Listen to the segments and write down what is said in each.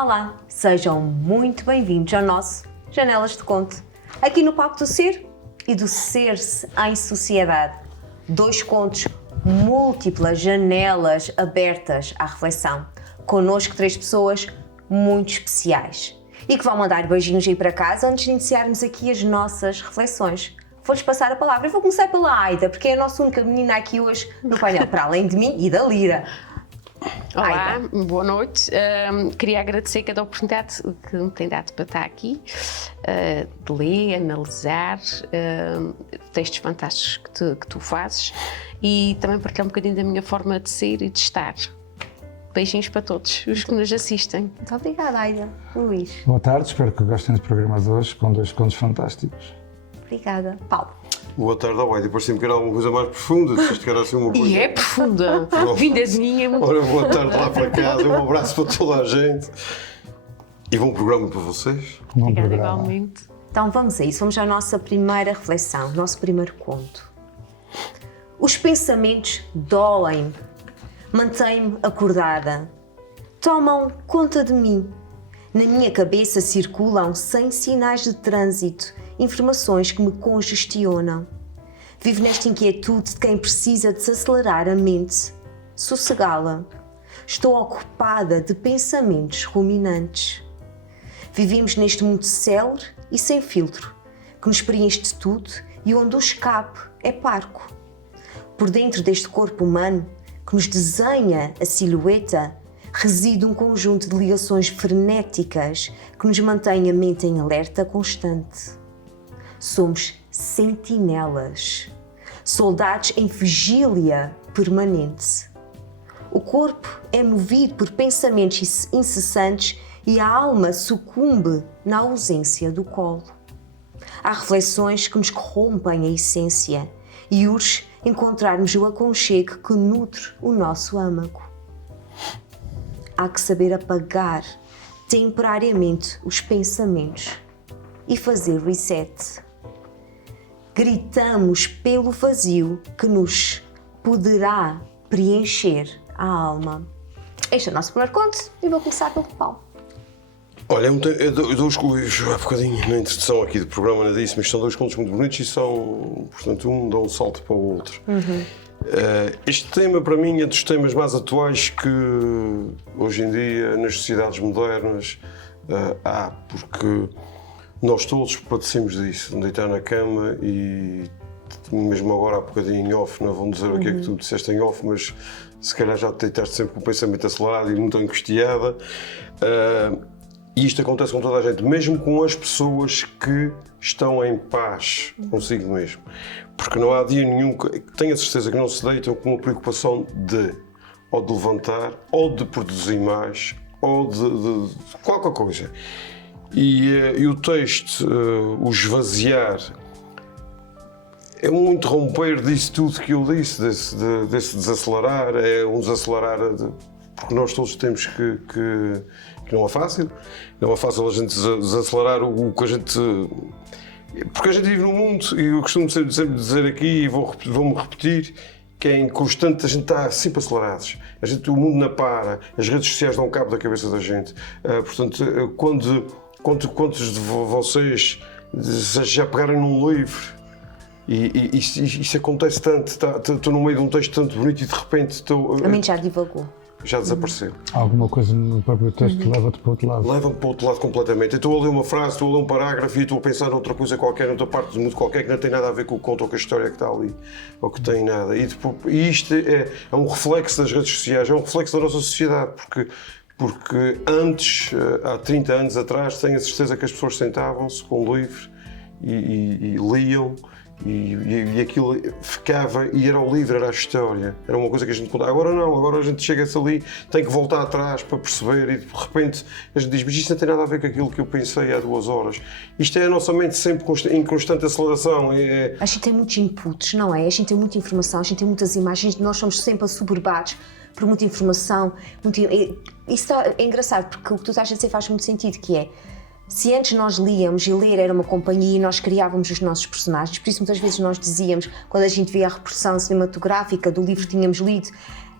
Olá, sejam muito bem-vindos ao nosso Janelas de Conto, aqui no Palco do Ser e do Ser-se em Sociedade. 2 contos, múltiplas janelas abertas à reflexão. Connosco 3 pessoas muito especiais e que vão mandar beijinhos aí para casa antes de iniciarmos aqui as nossas reflexões. Vou-lhes passar a palavra. Eu vou começar pela Aida, porque é a nossa única menina aqui hoje no painel, para além de mim e da Lira. Olá, Aida. boa noite. Queria agradecer cada oportunidade que me tem dado para estar aqui, de ler, analisar textos fantásticos que tu fazes e também partilhar um bocadinho da minha forma de ser e de estar. Beijinhos para todos os que nos assistem. Muito obrigada, Aida. Luís. Boa tarde, espero que gostem do programa de hoje com 2 contos fantásticos. Obrigada. Paulo. Boa tarde, Aida. Parecia-me que era alguma coisa mais profunda, se isto era assim uma coisa... E é profunda. Vinda de mim é muito... Ora, boa tarde lá para casa, um abraço para toda a gente. E bom programa para vocês. Bom Obrigada programa. igualmente. Então vamos a isso, vamos à nossa primeira reflexão, nosso primeiro conto. Os pensamentos dolem-me, mantêm-me acordada, tomam conta de mim. Na minha cabeça circulam, sem sinais de trânsito, informações que me congestionam. Vivo nesta inquietude de quem precisa desacelerar a mente, sossegá-la. Estou ocupada de pensamentos ruminantes. Vivemos neste mundo célere e sem filtro, que nos preenche de tudo e onde o escape é parco. Por dentro deste corpo humano, que nos desenha a silhueta, reside um conjunto de ligações frenéticas que nos mantém a mente em alerta constante. Somos sentinelas, soldados em vigília permanente. O corpo é movido por pensamentos incessantes e a alma sucumbe na ausência do colo. Há reflexões que nos corrompem a essência e urge encontrarmos o aconchego que nutre o nosso âmago. Há que saber apagar temporariamente os pensamentos e fazer reset. Gritamos pelo vazio que nos poderá preencher a alma. Este é o nosso primeiro conto e vou começar pelo Paulo. Olha, eu dou há bocadinho na introdução aqui do programa, não disse, mas são 2 contos muito bonitos e são, portanto, um dá um salto para o outro. Este tema, para mim, é dos temas mais atuais que hoje em dia, nas sociedades modernas, há, porque nós todos padecemos disso, de deitar na cama e, mesmo agora há bocadinho em off, não vão dizer o que é que tu disseste em off, mas se calhar já te deitaste sempre com o pensamento acelerado e muito angustiada. E isto acontece com toda a gente, mesmo com as pessoas que estão em paz consigo mesmo. Porque não há dia nenhum, tenho a certeza que não se deitam com uma preocupação ou de levantar, ou de produzir mais, ou de qualquer coisa. E o texto, o esvaziar, é um interromper disso tudo que eu disse, desse desacelerar, é um desacelerar, porque nós todos temos que não é fácil a gente desacelerar o que a gente... Porque a gente vive num mundo, e eu costumo sempre dizer aqui, e vou-me repetir, que é em constante, a gente está sempre acelerados. O mundo não para, as redes sociais dão cabo da cabeça da gente. Portanto, quantos de vocês já pegaram num livro e isso acontece tanto, estou no meio de um texto tanto bonito e de repente A mente já divagou. já desapareceu. Alguma coisa no próprio texto leva-te para o outro lado. Leva-me para o outro lado completamente. Eu estou a ler uma frase, estou a ler um parágrafo e estou a pensar noutra coisa qualquer, noutra parte do mundo qualquer que não tem nada a ver com o conto ou com a história que está ali, ou que tem nada. E isto é um reflexo das redes sociais, é um reflexo da nossa sociedade, porque antes, há 30 anos atrás, tenho a certeza que as pessoas sentavam-se com um livro e liam. E aquilo ficava, e era o livro, era a história, era uma coisa que a gente contava. Agora não, agora a gente chega-se ali, tem que voltar atrás para perceber e de repente a gente diz, mas isto não tem nada a ver com aquilo que eu pensei há 2 horas. Isto é a nossa mente sempre em constante aceleração. A gente tem muitos inputs, não é? A gente tem muita informação, a gente tem muitas imagens, nós somos sempre assoberbados por muita informação. Isso é engraçado, porque o que tu estás a dizer faz muito sentido, que é, se antes nós líamos e ler era uma companhia e nós criávamos os nossos personagens, por isso muitas vezes nós dizíamos, quando a gente via a reprodução cinematográfica do livro que tínhamos lido,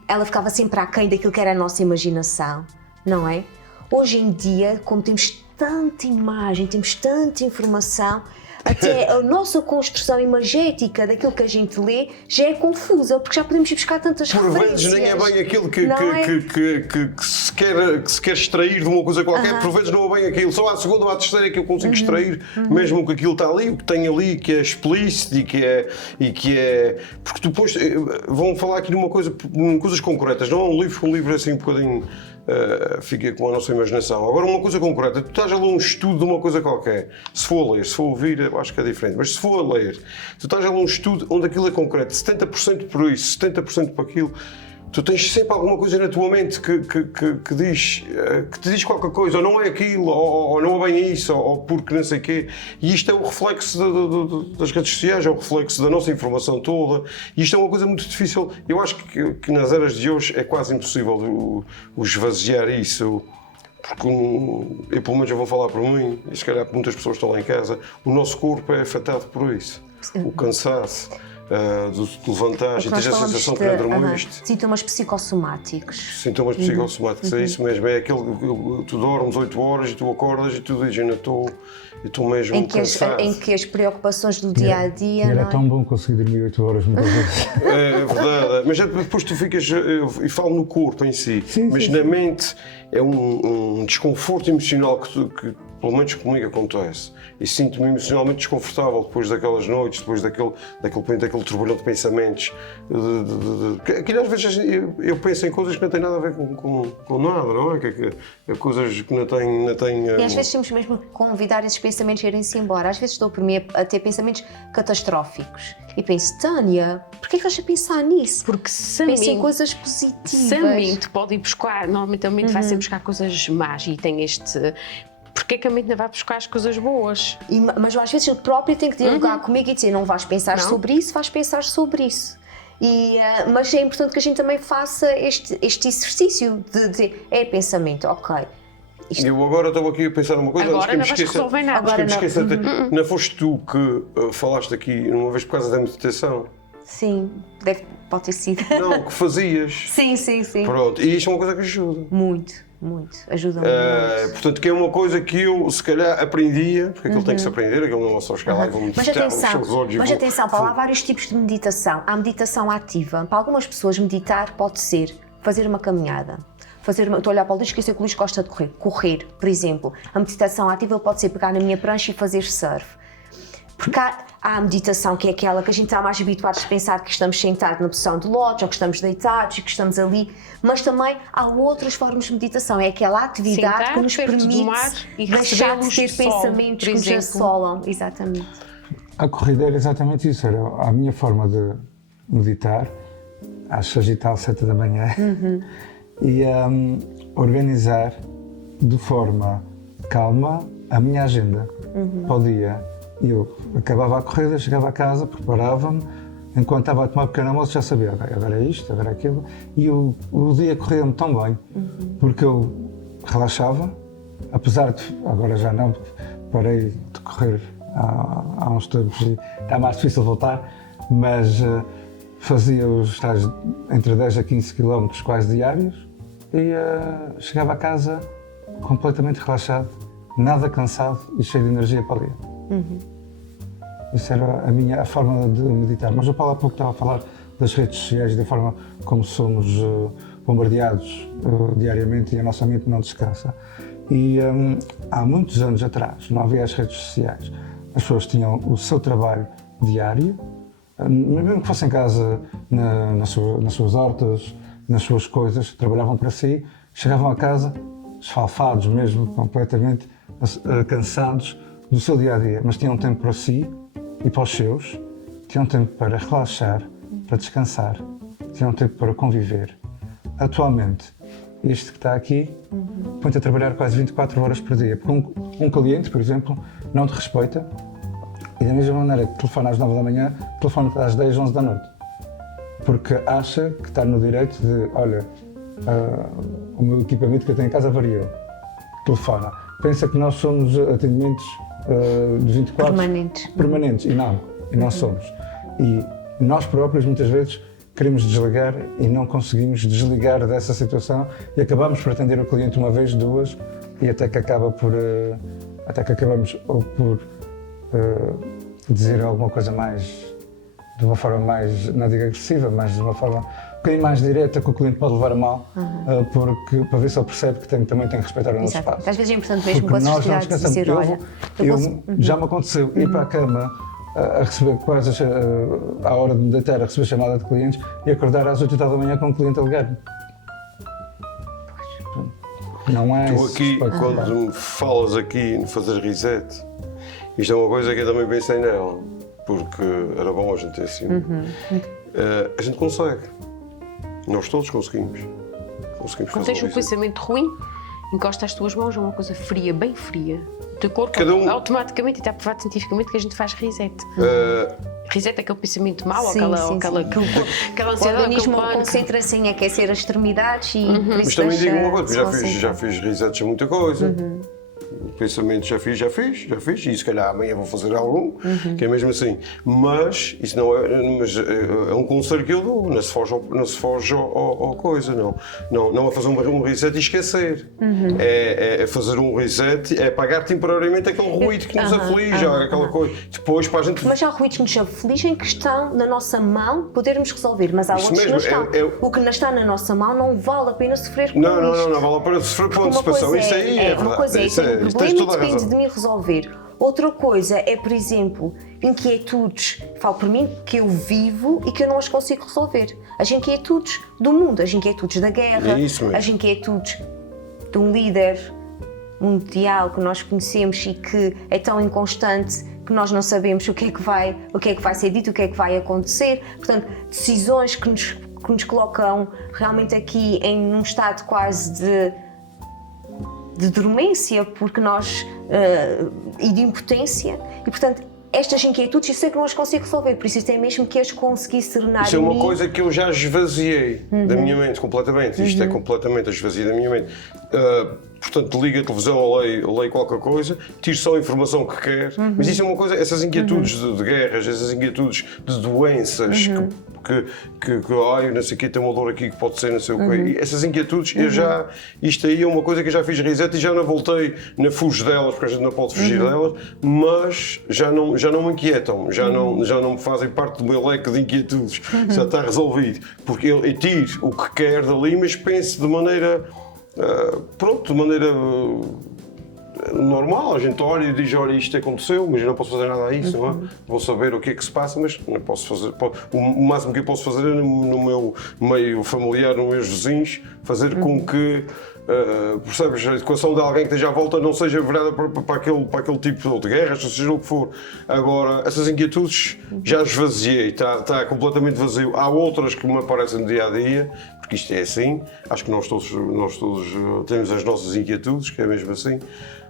ela ficava sempre aquém daquilo que era a nossa imaginação, não é? Hoje em dia, como temos tanta imagem, temos tanta informação, até a nossa construção imagética daquilo que a gente lê já é confusa, porque já podemos ir buscar tantas Por referências. vezes nem é bem aquilo que se quer extrair de uma coisa qualquer, por vezes não é bem aquilo. Só à segunda ou à terceira é que eu consigo extrair, mesmo que aquilo está ali, o que tem ali, que é explícito e que é. Porque depois vão falar aqui numa coisa, coisas concretas, não é um livro assim um bocadinho. Fica com a nossa imaginação. Agora, uma coisa concreta, tu estás a ler um estudo de uma coisa qualquer. Se for a ler, se for a ouvir, eu acho que é diferente. Mas se for a ler, tu estás a ler um estudo onde aquilo é concreto, 70% por isso, 70% por aquilo. Tu tens sempre alguma coisa na tua mente que te diz qualquer coisa, ou não é aquilo, ou não é bem isso, ou porque não sei o quê. E isto é o reflexo das redes sociais, é o reflexo da nossa informação toda. E isto é uma coisa muito difícil. Eu acho que nas eras de hoje é quase impossível o esvaziar isso. Porque eu, pelo menos, eu vou falar por mim, e se calhar muitas pessoas estão lá em casa, o nosso corpo é afetado por isso. O cansaço. De levantar e tens a sensação que não dormiste. Sintomas psicossomáticos. Sintomas psicossomáticos, é isso mesmo. É aquele tu dormes 8 horas e tu acordas e tu dizes, ainda estou mesmo cansado. Em que as preocupações do dia a dia. Era tão bom conseguir dormir 8 horas muitas vezes. É verdade, mas depois tu ficas, e falo no corpo em si, mas sim. na mente é um desconforto emocional que pelo menos comigo acontece. E sinto-me emocionalmente desconfortável depois daquelas noites, depois daquele turbilhão de pensamentos. Que às vezes eu penso em coisas que não têm nada a ver com nada, não é? Que coisas que não têm. E às vezes temos mesmo que convidar esses pensamentos a irem-se embora. Às vezes estou por mim a ter pensamentos catastróficos. E penso, Tânia, porquê que estás a pensar nisso? Porque se penso em coisas positivas. Se a mente pode ir buscar, normalmente a mente vai sempre buscar coisas más e tem este. Porque é que a mente não vai buscar as coisas boas? Mas às vezes eu própria tenho que dialogar comigo e dizer, não vais pensar sobre isso, vais pensar sobre isso. Mas é importante que a gente também faça este exercício de dizer, é pensamento, ok. Eu agora estou aqui a pensar numa coisa, agora não vais resolver nada. Não foste tu que falaste aqui uma vez por causa da meditação? Sim, pode ter sido. Não, que fazias. Sim. Pronto, e isto é uma coisa que ajuda. Muito. Ajuda muito. Portanto, que é uma coisa que eu, se calhar, aprendia, porque aquilo tem que se aprender, aquilo não é só chegar lá e vou meditar, Mas atenção, há vários tipos de meditação. Há meditação ativa. Para algumas pessoas, meditar pode ser fazer uma caminhada. Estou a olhar para o Luís, que eu sei que o Luís gosta de correr. Correr, por exemplo. A meditação ativa pode ser pegar na minha prancha e fazer surf. Porque há a meditação que é aquela que a gente está mais habituados a pensar que estamos sentados na posição de lótus ou que estamos deitados e que estamos ali, mas também há outras formas de meditação, é aquela atividade que nos permite deixar de ter pensamentos que nos assolam. Exatamente. A corrida era exatamente isso, era a minha forma de meditar, às 6 e tal, 7 da manhã, e organizar de forma calma a minha agenda para o dia. Eu acabava a corrida, chegava a casa, preparava-me, enquanto estava a tomar pequeno almoço já sabia, agora é isto, agora é aquilo, e o dia corria-me tão bem, porque eu relaxava, apesar de, agora já não, parei de correr há uns tempos e está mais difícil voltar, mas fazia os tais entre 10 a 15 km quase diários e chegava a casa completamente relaxado, nada cansado e cheio de energia para o dia. Isso era a forma de meditar. Mas o Paulo há pouco estava a falar das redes sociais e da forma como somos bombardeados diariamente e a nossa mente não descansa. E há muitos anos atrás não havia as redes sociais. As pessoas tinham o seu trabalho diário, mesmo que fossem em casa, nas suas hortas, nas suas coisas, trabalhavam para si, chegavam a casa esfalfados mesmo, completamente cansados do seu dia-a-dia, mas tinham tempo para si e para os seus, tinham tempo para relaxar, para descansar, tinham tempo para conviver. Atualmente, este que está aqui, põe-te a trabalhar quase 24 horas por dia, porque um cliente, por exemplo, não te respeita e da mesma maneira que telefona às 9 da manhã, telefona-te às 10, 11 da noite, porque acha que está no direito de, olha, o meu equipamento que eu tenho em casa variou, telefona, pensa que nós somos atendimentos de 24 permanentes e não somos. E nós próprios muitas vezes queremos desligar e não conseguimos desligar dessa situação e acabamos por atender o cliente uma vez, duas e até que acabamos ou por dizer alguma coisa mais, de uma forma mais, não digo agressiva, mas de uma forma um bocadinho mais direta que o cliente pode levar a mal, porque, para ver se ele percebe que também tem que respeitar o nosso Exato. espaço. Às vezes é importante mesmo Porque com nós a não sociedade descansamos. dizer, olha, Já me aconteceu ir para a cama a receber quase à hora de me deitar, a receber chamada de clientes e acordar às 8h da manhã com um cliente a ligar-me. Não é Tu aqui, quando me falas aqui em fazer reset, isto é uma coisa que eu também pensei nela, porque era bom a gente ter assim. A gente consegue. Nós todos conseguimos. Conseguimos Quando fazer tens um reset. pensamento ruim, encosta as tuas mãos a uma coisa fria, bem fria. O teu corpo Cada um- automaticamente, e está provado cientificamente que a gente faz reset. Reset é aquele pensamento mau, Sim, aquela sim, aquela sim. aquela O ansiedade, organismo aquele pânico. concentra-se em aquecer as extremidades e por Mas isso também deixa digo uma coisa, se já concentrar. fiz resets a muita coisa. O pensamento já fiz, e se calhar amanhã vou fazer algum, que é mesmo assim. Mas isso não é, mas é um conselho que eu dou, não se foge ao coisa, não é fazer um reset e esquecer. É fazer um reset, é apagar temporariamente aquele ruído que nos aflige, aquela coisa. Depois para a gente. Mas há ruídos que nos afligem que estão na nossa mão podermos resolver, mas há Isso outros que não mesmo, estão. O que não está na nossa mão não vale a pena sofrer com Não isto. vale a pena sofrer com Uma antecipação. coisa Isso aí é uma verdade. coisa é Isso ter um tens problema e toda a depende razão. de mim resolver. Outra coisa é, por exemplo, inquietudes, falo por mim, que eu vivo e que eu não as consigo resolver. As inquietudes do mundo, as inquietudes da guerra, É isso mesmo. as inquietudes de um líder mundial que nós conhecemos e que é tão inconstante que nós não sabemos o que é que vai ser dito, o que é que vai acontecer. Portanto, decisões que nos colocam realmente aqui em um estado quase de dormência, porque nós e de impotência, e portanto estas inquietudes eu sei que não as consigo resolver, por isso tem mesmo que as conseguir serenar Isso é em uma mim. coisa que eu já esvaziei da minha mente completamente. Isto é completamente esvaziado da minha mente. Portanto, liga a televisão ou leio qualquer coisa, tiro só a informação que quer. Mas isso é uma coisa, essas inquietudes de guerras, essas inquietudes de doenças, que ai, não sei o quê, tem uma dor aqui que pode ser, não sei o quê. E essas inquietudes, isto aí é uma coisa que eu já fiz reset e já não voltei, não fujo delas, porque a gente não pode fugir delas, mas já não me inquietam, já não me fazem parte do meu leque de inquietudes. Já está resolvido. Porque eu tiro o que quer dali, mas penso de maneira. De maneira normal, a gente olha e diz, olha, isto aconteceu, mas eu não posso fazer nada a isso, não é? Vou saber o que é que se passa, mas não posso fazer. O máximo que eu posso fazer é no meu meio familiar, nos meus vizinhos, fazer com que, percebes, a educação de alguém que esteja à volta não seja virada para aquele tipo de guerras, seja o que for. Agora, essas inquietudes já esvaziei, está completamente vazio. Há outras que me aparecem no dia-a-dia, porque isto é assim, acho que nós todos temos as nossas inquietudes, que é mesmo assim,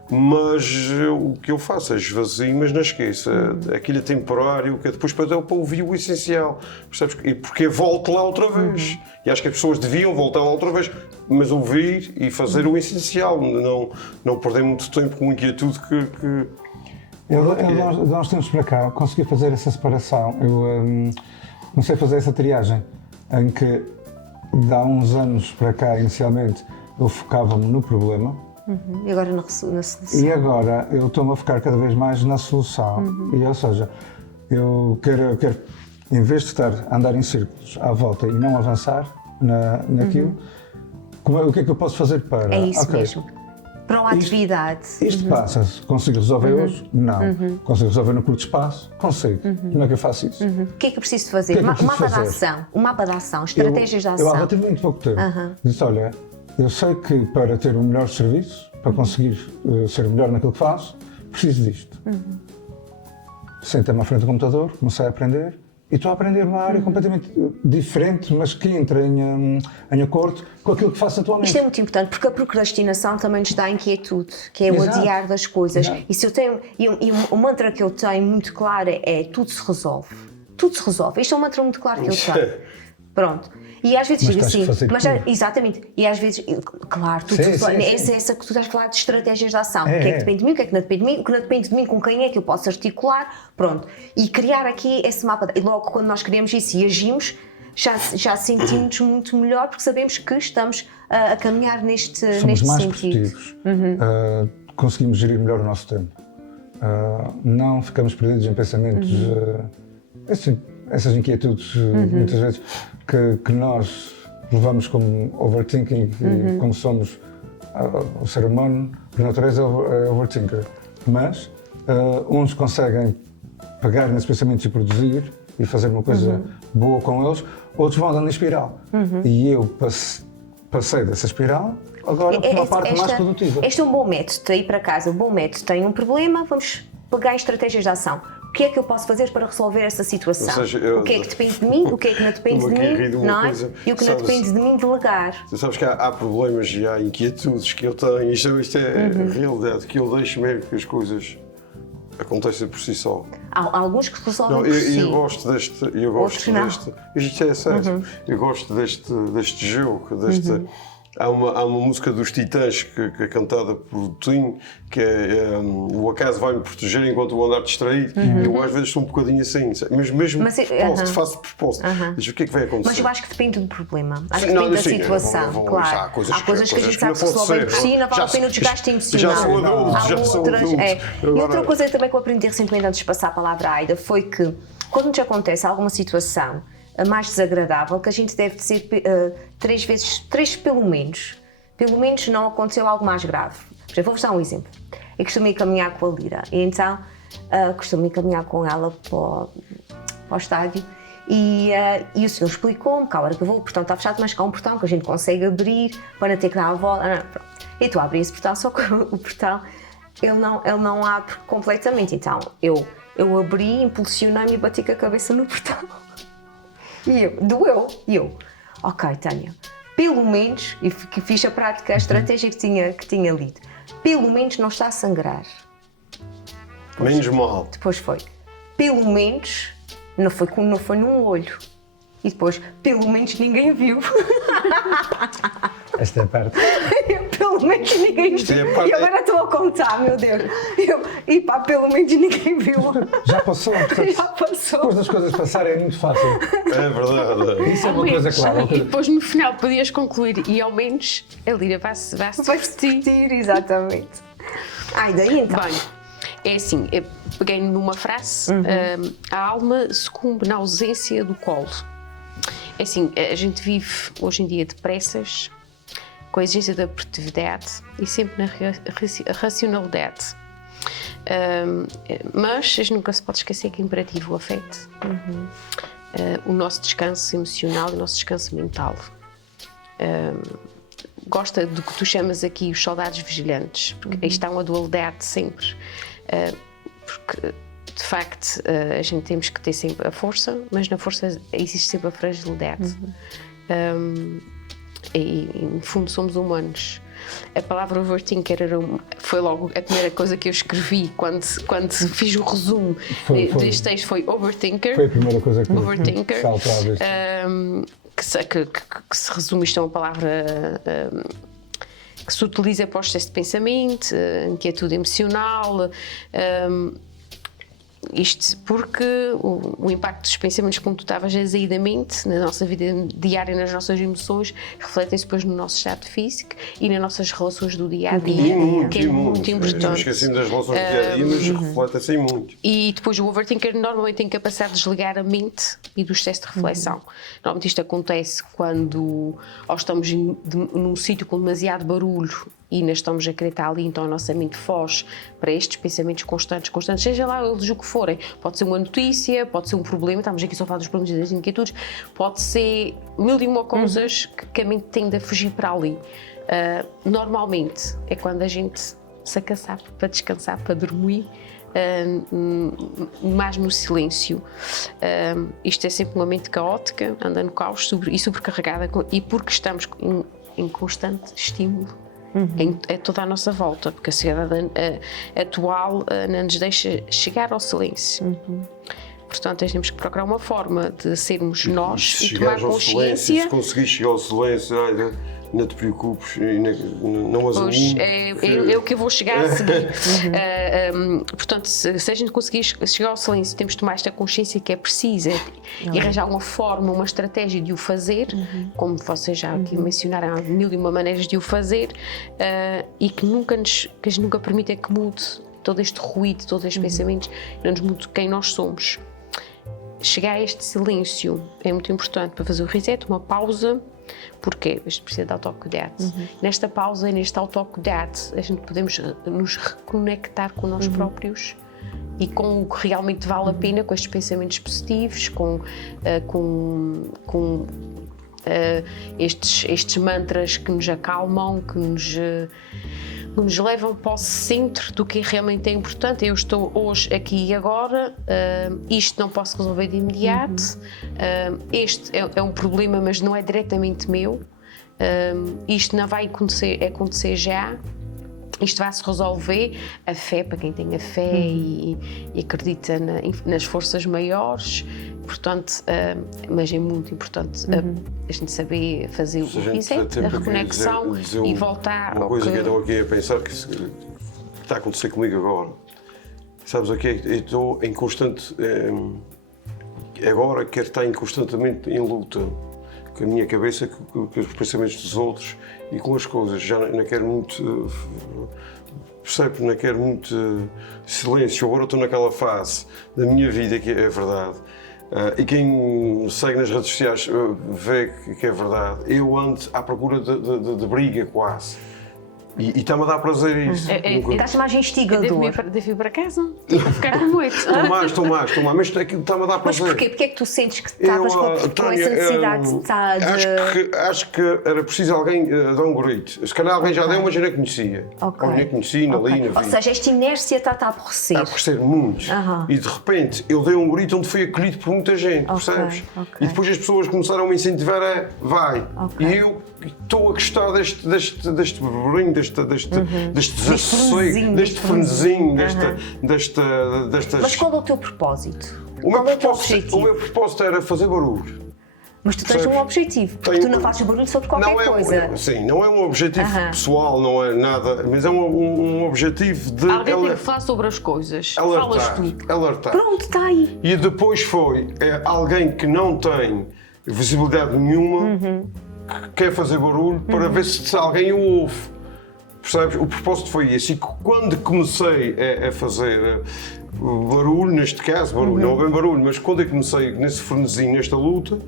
mas o que eu faço é esvazio, mas não esqueça, aquilo é temporário, que é depois para ouvir o essencial, percebes? E porque volto lá outra vez, e acho que as pessoas deviam voltar lá outra vez, mas ouvir e fazer o essencial, não perder muito tempo com inquietude que Eu, de uns tempos para cá, consegui fazer essa separação. Eu comecei a fazer essa triagem, em que, de há uns anos para cá, inicialmente, eu focava-me no problema. E agora na solução. E agora eu estou-me a focar cada vez mais na solução. E, ou seja, eu quero, em vez de estar a andar em círculos à volta e não avançar naquilo, o que é que eu posso fazer para... É isso Ok, mesmo. Para uma atividade. isto passa-se. Consigo resolver hoje? Não. Consigo resolver no curto espaço? Consigo. Como é que eu faço isso? O que é que eu preciso fazer? O que é que eu preciso Mapa de fazer? ação. Um mapa de ação, estratégias de Eu há ação. relativamente pouco tempo disse, olha, eu sei que para ter o melhor serviço, para conseguir ser melhor naquilo que faço, preciso disto. Senta-me à frente do computador, comecei a aprender e estou a aprender uma área completamente diferente, mas que entra em acordo com aquilo que faço atualmente. Isto é muito importante porque a procrastinação também nos dá inquietude, que é o Exato. adiar das coisas. Exato. E se eu tenho, o mantra que eu tenho muito claro é tudo se resolve. Tudo se resolve. Este é um mantra muito claro que eu tenho. Pronto. E às vezes Mas digo tens que assim, fazer tudo. exatamente, e às vezes, claro, tudo Sim, se resolve. sim, sim. Essa que tu estás a falar de estratégias de ação. É, O que é que é. depende de mim, o que é que não depende de mim, o que não depende de mim, com quem é que eu posso articular, pronto. E criar aqui esse mapa, e logo quando nós criamos isso e agimos, já sentimos muito melhor porque sabemos que estamos a caminhar neste Somos mais sentido. produtivos, conseguimos gerir melhor o nosso tempo, não ficamos perdidos em pensamentos, essas inquietudes muitas vezes que nós levamos como overthinking e como somos o ser humano, por natureza é overthinker, mas uns conseguem pegar nesses pensamentos e produzir e fazer uma coisa boa com eles, outros vão andando em espiral. E eu passei dessa espiral agora para uma parte mais produtiva. Este é um bom método de ir para casa. O bom método tem um problema, vamos pegar em estratégias de ação. O que é que eu posso fazer para resolver essa situação? Ou seja, o que é que depende de mim, o que é que não depende de mim, não é? E o que não depende de mim, delegar. Tu sabes que há problemas e há inquietudes que eu tenho, isto é a realidade, que eu deixo mesmo que as coisas acontecem por si só. Há alguns que resolvem por si. Eu gosto deste, isto é sério, eu gosto deste jogo, há uma música dos Titãs que é cantada por Tim, que é o acaso vai-me proteger enquanto eu andar distraído. Eu às vezes sou um bocadinho assim, mas mesmo faço de propósito. Diz o que é que vai acontecer? Mas eu acho que depende do problema, acho que depende da situação. Claro. Há coisas que a gente sabe que se resolvem por si, não vale a pena o desgaste emocional. Já sou adulto, E outra coisa também que eu aprendi recentemente antes de passar a palavra à Aida foi que quando nos acontece alguma situação mais desagradável, que a gente deve dizer 3 pelo menos não aconteceu algo mais grave. Por exemplo, vou-vos dar um exemplo. Eu costumo ir caminhar com a Lira e então costumo ir caminhar com ela para o estádio e o senhor explicou-me que a hora que eu vou, o portão está fechado, mas que há um portão que a gente consegue abrir para ter que dar a volta. E tu abres esse portão, só que o portão ele não abre completamente. Então eu abri, impulsionei-me e bati com a cabeça no portão. Doeu. E eu, ok, Tânia, pelo menos, e fiz a prática, a estratégia que tinha lido, pelo menos não está a sangrar. Menos mal. Depois foi, pelo menos, não foi num olho. E depois, pelo menos ninguém viu. Esta é a parte. Pelo menos ninguém viu. E agora estou a contar, meu Deus. Pelo menos ninguém viu. Já passou, portanto, já passou. Depois das coisas passarem é muito fácil. É verdade. Isso é uma coisa clara. E depois no final podias concluir, e ao menos a Lira vai-se divertir. Exatamente. Daí então. Bem, é assim, eu peguei numa frase, a alma sucumbe na ausência do colo. É assim, a gente vive hoje em dia depressas, com a exigência da produtividade e sempre na racionalidade. Mas a gente nunca se pode esquecer que é imperativo o afeto, o nosso descanso emocional e o nosso descanso mental. Gosta do que tu chamas aqui os soldados vigilantes, porque aí está uma dualidade sempre. Porque de facto a gente temos que ter sempre a força, mas na força existe sempre a fragilidade. E no fundo somos humanos. A palavra overthinker foi logo a primeira coisa que eu escrevi quando fiz o resumo deste texto, foi overthinker. Foi a primeira coisa que overthinker, saltava. Que se resume, isto é uma palavra que se utiliza para o excesso de pensamento, inquietude emocional. Isto porque o impacto dos pensamentos, como tu estavas a dizer, da mente, na nossa vida diária, nas nossas emoções, refletem-se depois no nosso estado físico e nas nossas relações do dia-a-dia, que é muito importante. Esqueci-me das relações do dia-a-dia, mas refletem-se muito. E depois o overthinker normalmente tem capacidade de desligar a mente e do excesso de reflexão. Normalmente isto acontece quando estamos num sítio com demasiado barulho e nós estamos a querer estar ali, então a nossa mente foge para estes pensamentos constantes, seja lá eles o que forem. Pode ser uma notícia, pode ser um problema, estamos aqui só a falar dos problemas e das inquietudes, pode ser mil e uma coisas que a mente tende a fugir para ali. Normalmente é quando a gente se acassar para descansar, para dormir, mais no silêncio. Isto é sempre uma mente caótica, anda no caos e sobrecarregada, e porque estamos em constante estímulo em toda a nossa volta, porque a sociedade atual não nos deixa chegar ao silêncio. Portanto, temos que procurar uma forma de sermos nós e tomar consciência. Se conseguir chegar ao silêncio, não te preocupes, não as Pois, aluno. é o que eu vou chegar a seguir. Portanto, se a gente conseguir chegar ao silêncio, temos de tomar esta consciência que é preciso e arranjar uma forma, uma estratégia de o fazer, como vocês já aqui mencionaram, há 1001 maneiras de o fazer, e que a gente nunca permita que mude todo este ruído, todos estes pensamentos, não nos mude quem nós somos. Chegar a este silêncio é muito importante para fazer o reset, uma pausa. Porque isto precisa de autocuidado. Nesta pausa e neste autocuidado a gente podemos nos reconectar com nós próprios e com o que realmente vale a pena, com estes pensamentos positivos, com estes mantras que nos acalmam, que nos levam para o centro do que realmente é importante. Eu estou hoje, aqui e agora, isto não posso resolver de imediato, este é um problema, mas não é diretamente meu, isto não vai acontecer já, isto vai se resolver. A fé, para quem tem a fé e acredita nas forças maiores, portanto, mas é muito importante a gente saber fazer o reset, a reconexão e voltar uma ao coisa que... que eu estou aqui a pensar que está a acontecer comigo agora. Sabes o que é? Eu estou em constante... agora quero estar constantemente em luta com a minha cabeça, com os pensamentos dos outros e com as coisas. Já não quero muito... percebe? Não quero muito silêncio. Agora estou naquela fase da minha vida que é verdade. E quem me segue nas redes sociais vê que é verdade. Eu ando à procura de briga quase. E está-me a dar prazer isso. Estás mais instigador. Devo ir para casa? Estou a ficar com muito. Estou mais. Mas aquilo está-me a dar Mas prazer. porquê? Porque é que tu sentes que estavas com essa necessidade de estar... Acho que era preciso alguém dar um grito. Se calhar alguém já deu, mas eu não conhecia. Ou nem conheci, na vida. Ou seja, esta inércia está-te a aborrecer. A aborrecer muito. E de repente eu dei um grito onde fui acolhido por muita gente, percebes? E depois as pessoas começaram a me incentivar a vai. E eu estou a gostar deste burburinho, deste desassossego, deste frenesinho, destas... Mas qual é o teu propósito? O meu objetivo? propósito era fazer barulho. Mas tu tens um objetivo, porque tu não fazes barulho sobre qualquer coisa. Sim, não é um objetivo pessoal, não é nada, mas é um objetivo de... Alguém tem que falar sobre as coisas. Falas tu. Alertar. Pronto, está aí. E depois foi alguém que não tem visibilidade nenhuma, que quer fazer barulho para ver se alguém o ouve. Percebes? O propósito foi esse. E quando comecei a fazer barulho, neste caso, barulho, não é bem barulho, mas quando eu comecei nesse frenesim, nesta luta,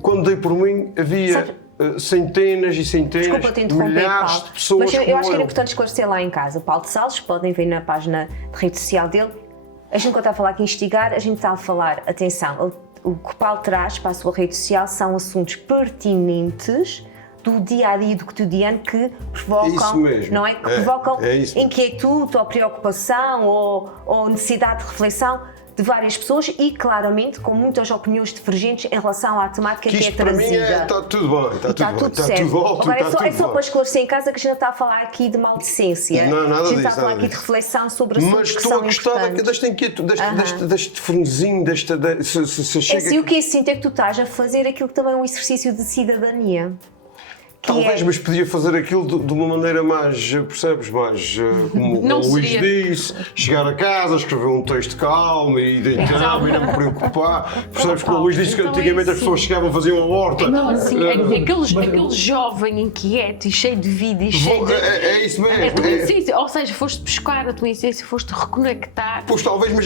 quando dei por mim, havia centenas e centenas, milhares de pessoas. Mas eu acho que era importante esclarecer lá em casa. Paulo de Sales, podem ver na página de rede social dele. A gente, quando está a falar aqui em instigar, a gente está a falar, atenção, o que o Paulo traz para a sua rede social são assuntos pertinentes do dia-a-dia, do cotidiano, que provocam, não é? Que provocam inquietude ou preocupação ou necessidade de reflexão de várias pessoas e, claramente, com muitas opiniões divergentes em relação à temática que é trazida. Para mim está tudo bem, está tudo ótimo. Agora é só para esclarecer em casa que a gente não está a falar aqui de maldicência. Não, nada disso. A gente está a falar aqui de reflexão sobre assuntos que são importantes. Mas estou a gostar desta inquietude, deste frenesinho, se chega... E o que é isso? É que tu estás a fazer aquilo que também é um exercício de cidadania. Talvez, mas podia fazer aquilo de uma maneira mais, percebes, mais, como o Luís disse, chegar a casa, escrever um texto calmo e deitar-me e não me preocupar. Percebes, como o Luís disse que antigamente as pessoas chegavam, faziam a horta. Não, assim, aquele jovem inquieto e cheio de vida e cheio de... É isso mesmo. A tua essência, ou seja, foste buscar a tua essência, foste reconectar. Pois talvez, mas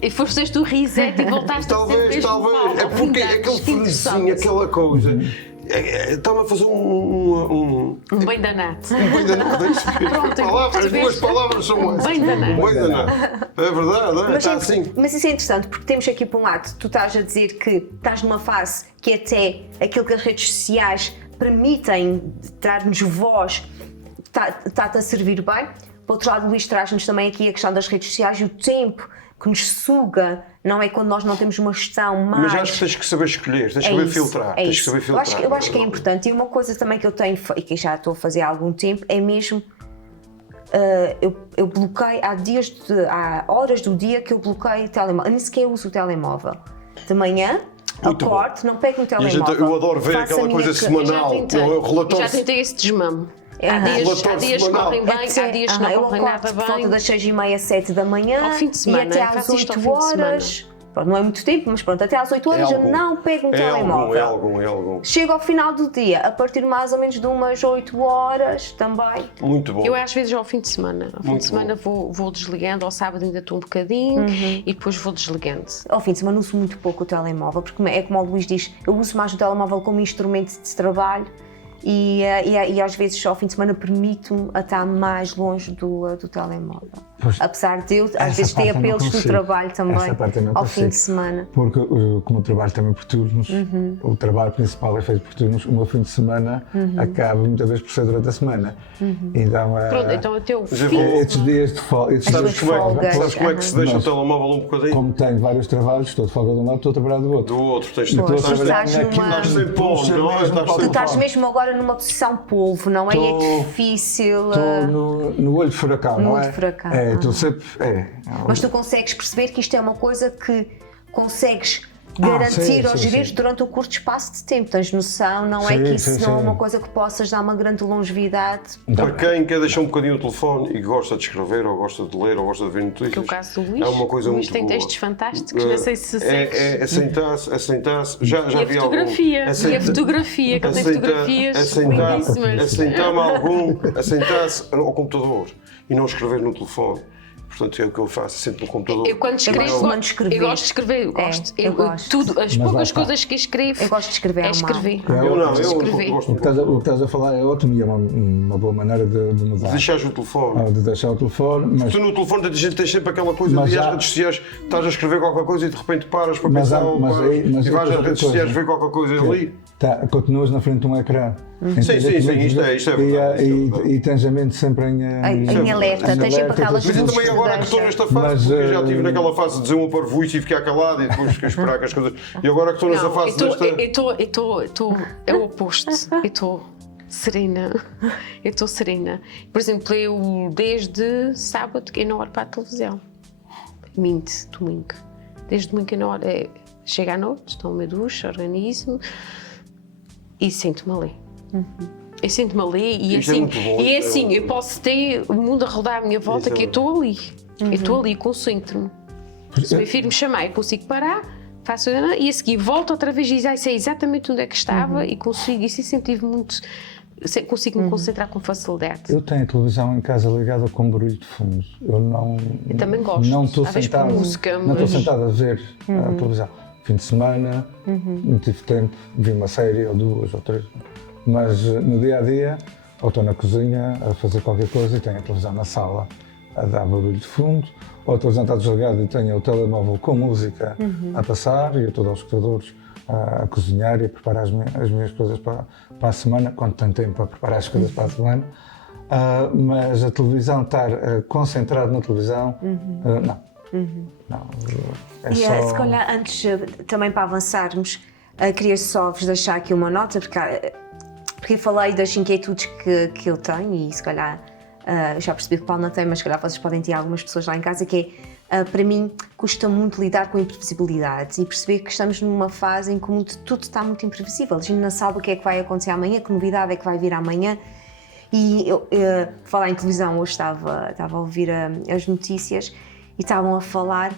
E foste o reset e voltaste a ser mesmo. Talvez, é porque aquele frenesinho, aquela coisa... Estava a fazer um bem danado. Um bem danado. As duas palavras são essas. Bem danado. Um bem danado. É verdade, está assim. Mas isso é interessante, porque temos aqui, por um lado, tu estás a dizer que estás numa fase que até aquilo que as redes sociais permitem dar-nos voz está-te a servir bem. Por outro lado, o Luís traz-nos também aqui a questão das redes sociais e o tempo que nos suga, não é? Quando nós não temos uma gestão mais... Mas acho que tens que saber escolher, tens que saber filtrar. Tens que saber filtrar. Eu acho que é importante. E uma coisa também que eu tenho, e que já estou a fazer há algum tempo, é mesmo... eu bloqueio, há horas do dia que eu bloqueio o telemóvel. Eu nem sequer uso o telemóvel. De manhã, Muito bom. acorde, não pegue no E a telemóvel. gente, eu adoro ver faça aquela a minha coisa ca- semanal, o relatório. Já tentei esse desmame. Há Aham. dias, Relatório há dias que semanal. correm bem, Até- há dias que aham, não eu correm acordo nada por volta bem. das 6h30, 7 da manhã Ao fim de semana, e até às faço isto ao 8 fim de semana. horas. Pronto, não é muito tempo, mas pronto, até às 8 horas eu não pego no telemóvel. É algum. Chego ao final do dia, a partir mais ou menos de umas 8 horas também. Muito bom. Eu às vezes ao fim de semana. Ao fim Muito de semana vou desligando, ao sábado ainda estou um bocadinho Uhum. e depois vou desligando. Ao fim de semana uso muito pouco o telemóvel, porque é como o Luís diz, eu uso mais o telemóvel como instrumento de trabalho e às vezes ao fim de semana permito-me a estar mais longe do telemóvel. Pois, Apesar de eu às essa vezes ter parte eu não apelos do consigo. trabalho também Essa parte eu não ao fim consigo. de semana. Porque, como eu trabalho também por turnos, o trabalho principal é feito por turnos, o meu fim de semana acaba muitas vezes por ser durante a semana. Então, Pronto, então o teu Mas eu fim vou- de estes semana. dias de folga, Sabes como, folgas, sabes como é que se deixa Mas- o telemóvel um bocadinho? como tenho vários trabalhos, estou de folga de um lado, estou a trabalhar do outro. Do outro, tens Estou a Pois, trabalhar estás aqui, numa- Estás sem pó, puxa não é? mesmo Estás para o Tu sem estás telefone. mesmo agora numa posição polvo, não é? E é Tô- difícil. Estou no olho de furacão, não olho é? de furacão, É, estou sempre. Mas tu consegues perceber que isto é uma coisa que consegues Ah, garantir sim, aos sim, gereres sim. durante um curto espaço de tempo. Tens noção, não é Sim, que isso sim, não é sim. uma coisa que possas dar uma grande longevidade. Para quem quer deixar um bocadinho o telefone e gosta de escrever, ou gosta de ler, ou gosta de ver notícias, Que é o caso do Luís. é uma coisa O Luís muito tem boa. textos fantásticos, não sei se segues. É sentar-se, já E a vi fotografia, algum. e a fotografia, que ele tem fotografias lindíssimas. Assentar-se ao computador e não escrever no telefone. Portanto, é o que eu faço, sento no computador. Eu quando escrevo, gosto muito de escrever. eu gosto de escrever, eu gosto. eu gosto. Tudo, as lá poucas está. coisas que escrevo, Eu gosto de escrever é à mão. escrever. Eu não, eu escrever. gosto O que estás a falar é ótimo e é uma boa maneira de mudar. deixares o telefone. De deixar o telefone, mas. Tu no telefone tens sempre aquela coisa Mas de ir às há- redes sociais, estás a escrever qualquer coisa e de repente paras para Mas pensar, há- mas aí- mas e vais às outra redes coisa, sociais ver qualquer coisa ali. Continuas na frente de um ecrã. Sim, isto é verdade. E tens a mente sempre Em alerta, tens sempre aquelas Mas eu luzes também que agora que deixa. estou nesta fase, Mas, porque eu já estive naquela fase de dizer uma parvoíce e ficar calado e depois ficar a esperar que as coisas... E agora que estou nesta Não, fase desta... é o oposto. Eu estou serena. Eu estou serena. Por exemplo, eu desde sábado que eu não olho para a televisão. Domingo. Desde domingo que eu não olho. Chego à noite, tomo uma ducha, organizo-me e sinto-me a ler. Eu sinto-me a ler e Isto é assim, muito bom, e isto é assim muito eu posso ter o mundo a rodar à minha volta Isso é que eu estou ali. Eu estou ali, concentro-me. Se o meu filho me chamar, eu consigo parar, faço e a seguir volto outra vez e já sei exatamente onde é que estava e consigo, isso incentivo muito, consigo me concentrar com facilidade. Eu tenho a televisão em casa ligada com barulho de fundo. Eu também gosto. Não estou Às vezes sentado. com música, Não estou mas- sentado a ver a televisão. Fim de semana, não tive tempo, vi uma série ou duas ou três. Mas no dia a dia, ou estou na cozinha a fazer qualquer coisa e tenho a televisão na sala a dar barulho de fundo, ou a televisão está desligada e tenho o telemóvel com música a passar e eu estou aos escutadores a cozinhar e a preparar as minhas coisas para a semana, quando tenho tempo para preparar as coisas para a semana. Mas a televisão, estar concentrado na televisão, não. Não, é E só... se calhar antes, também para avançarmos, queria só vos deixar aqui uma nota, porque eu falei das inquietudes que eu tenho e se calhar já percebi que o Paulo não tem, mas se calhar vocês podem ter algumas pessoas lá em casa, que é, para mim, custa muito lidar com imprevisibilidades e perceber que estamos numa fase em que tudo está muito imprevisível. A gente não sabe o que é que vai acontecer amanhã, que novidade é que vai vir amanhã. E eu, falar em televisão, hoje estava a ouvir as notícias e estavam a falar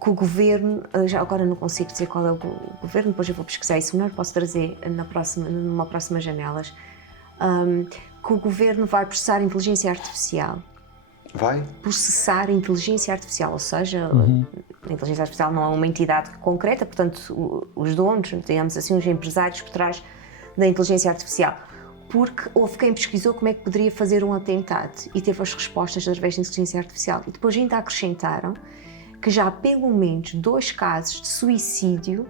que o governo, já agora não consigo dizer qual é o governo, depois eu vou pesquisar isso melhor, posso trazer numa próxima janelas, que o governo vai processar a inteligência artificial. Vai? Processar a inteligência artificial, ou seja, a inteligência artificial não é uma entidade concreta, portanto, os donos, digamos assim, os empresários por trás da inteligência artificial. Porque houve quem pesquisou como é que poderia fazer um atentado e teve as respostas através da inteligência artificial. E depois ainda acrescentaram que já há pelo menos 2 casos de suicídio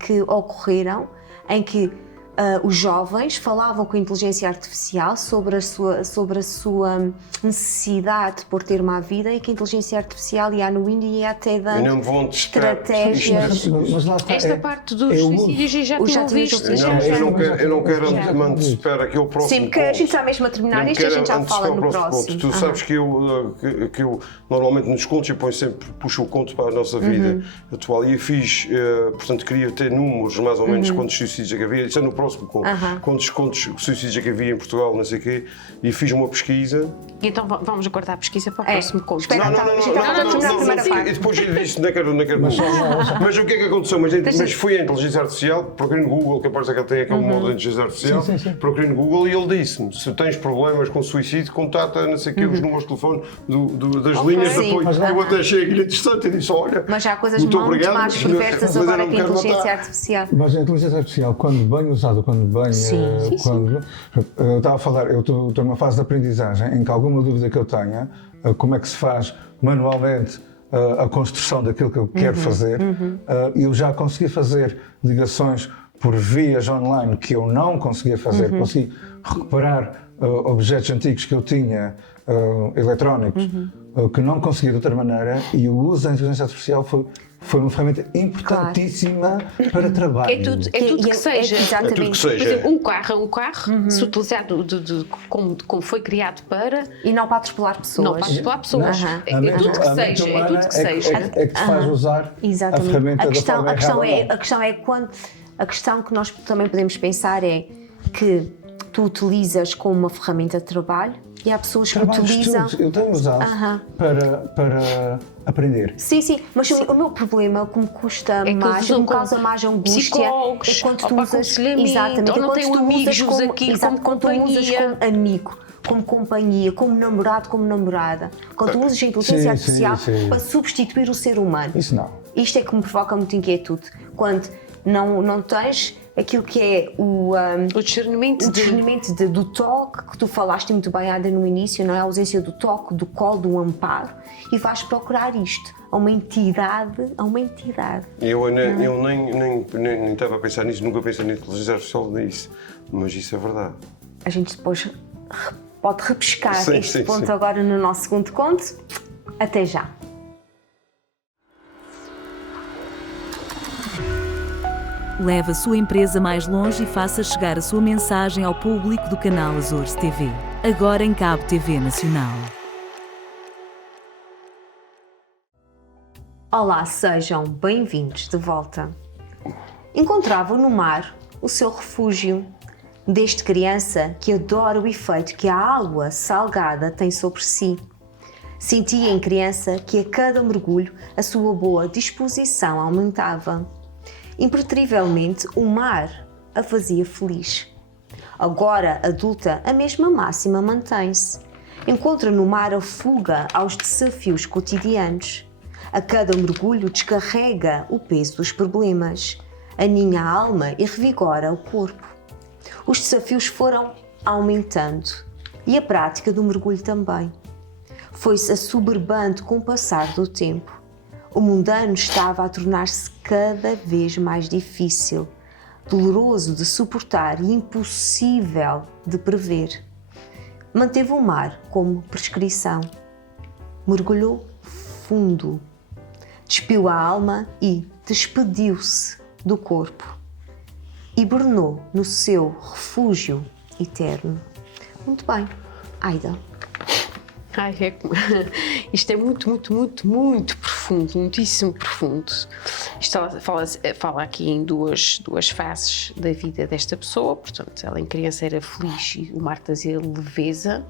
que ocorreram em que os jovens falavam com a inteligência artificial sobre a sua necessidade de pôr termo à vida e que a inteligência artificial ia anuindo e ia até dando não vão testar estratégias. Mas lá está, Esta parte dos suicídios já tinham visto. Eu não quero antecipar aqui o próximo Sim, porque a gente está mesmo a terminar isto e a gente já fala no próximo. Tu sabes que eu normalmente nos contos eu ponho sempre, puxo o conto para a nossa vida atual e eu fiz, portanto queria ter números mais ou menos quantos suicídios é que havia, isso é no próximo conto, quantos suicídios é que havia em Portugal, não sei o quê, e fiz uma pesquisa. Então vamos guardar a pesquisa para o próximo conto. E depois disse, não quero mas o que é que aconteceu? Mas foi a inteligência artificial, procurei no Google, que aparece que tem aquele modo de inteligência artificial, procurei no Google e ele disse-me, se tens problemas com suicídio, contata, não sei o quê, os números de telefone das linhas de apoio. Eu até achei aquilo interessante e disse, olha, mas há coisas muito mais perversas agora que a inteligência artificial. Mas a inteligência artificial, quando bem usada, eu estava a falar, eu estou numa fase de aprendizagem em que alguma dúvida que eu tenha, como é que se faz manualmente a construção daquilo que eu quero fazer, eu já consegui fazer ligações por vias online que eu não conseguia fazer, consegui recuperar objetos antigos que eu tinha, eletrónicos, que não conseguia de outra maneira, e o uso da inteligência artificial foi uma ferramenta importantíssima para trabalho. É tudo que seja. Exatamente. É tudo que seja. Por exemplo, um carro, se utilizado como foi criado para... E não para atropelar pessoas. Não para atropelar pessoas. É tudo que seja. É que te faz usar a ferramenta da forma errada. A questão é quando... A questão que nós também podemos pensar é que tu utilizas como uma ferramenta de trabalho e há pessoas que utilizam... Eu tenho usado para aprender. Sim, mas o meu problema, o que me custa mais, o que me causa mais angústia, é quando tu usas... Exatamente, ou não tem amigos aqui como companhia. Como amigo, como companhia, como namorado, como namorada. Quando tu usas a inteligência artificial para substituir o ser humano. Isso não. Isto é que me provoca muita inquietude. Quando não tens aquilo que é o discernimento do toque, que tu falaste muito bem, Ada, no início, não é? A ausência do toque, do colo, do amparo, e vais procurar isto a uma entidade. Eu nem estava a pensar nisso, nunca pensei na inteligência artificial nisso, mas isso é verdade. A gente depois pode repescar este ponto agora no nosso segundo conto. Até já! Leve a sua empresa mais longe e faça chegar a sua mensagem ao público do canal Azores TV. Agora em Cabo TV Nacional. Olá, sejam bem-vindos de volta. Encontrava no mar o seu refúgio. Desde criança que adora o efeito que a água salgada tem sobre si. Sentia em criança que a cada mergulho a sua boa disposição aumentava. Impertrivelmente, o mar a fazia feliz. Agora, adulta, a mesma máxima mantém-se. Encontra no mar a fuga aos desafios cotidianos. A cada mergulho descarrega o peso dos problemas. Aninha a alma e revigora o corpo. Os desafios foram aumentando e a prática do mergulho também. Foi-se assoberbando com o passar do tempo. O mundano estava a tornar-se cada vez mais difícil, doloroso de suportar e impossível de prever. Manteve o mar como prescrição. Mergulhou fundo, despiu a alma e despediu-se do corpo. Hibernou no seu refúgio eterno. Muito bem, Aida. Isto é muito profundo, muitíssimo profundo. Isto fala aqui em duas fases da vida desta pessoa. Portanto, ela em criança era feliz e o mar trazia leveza.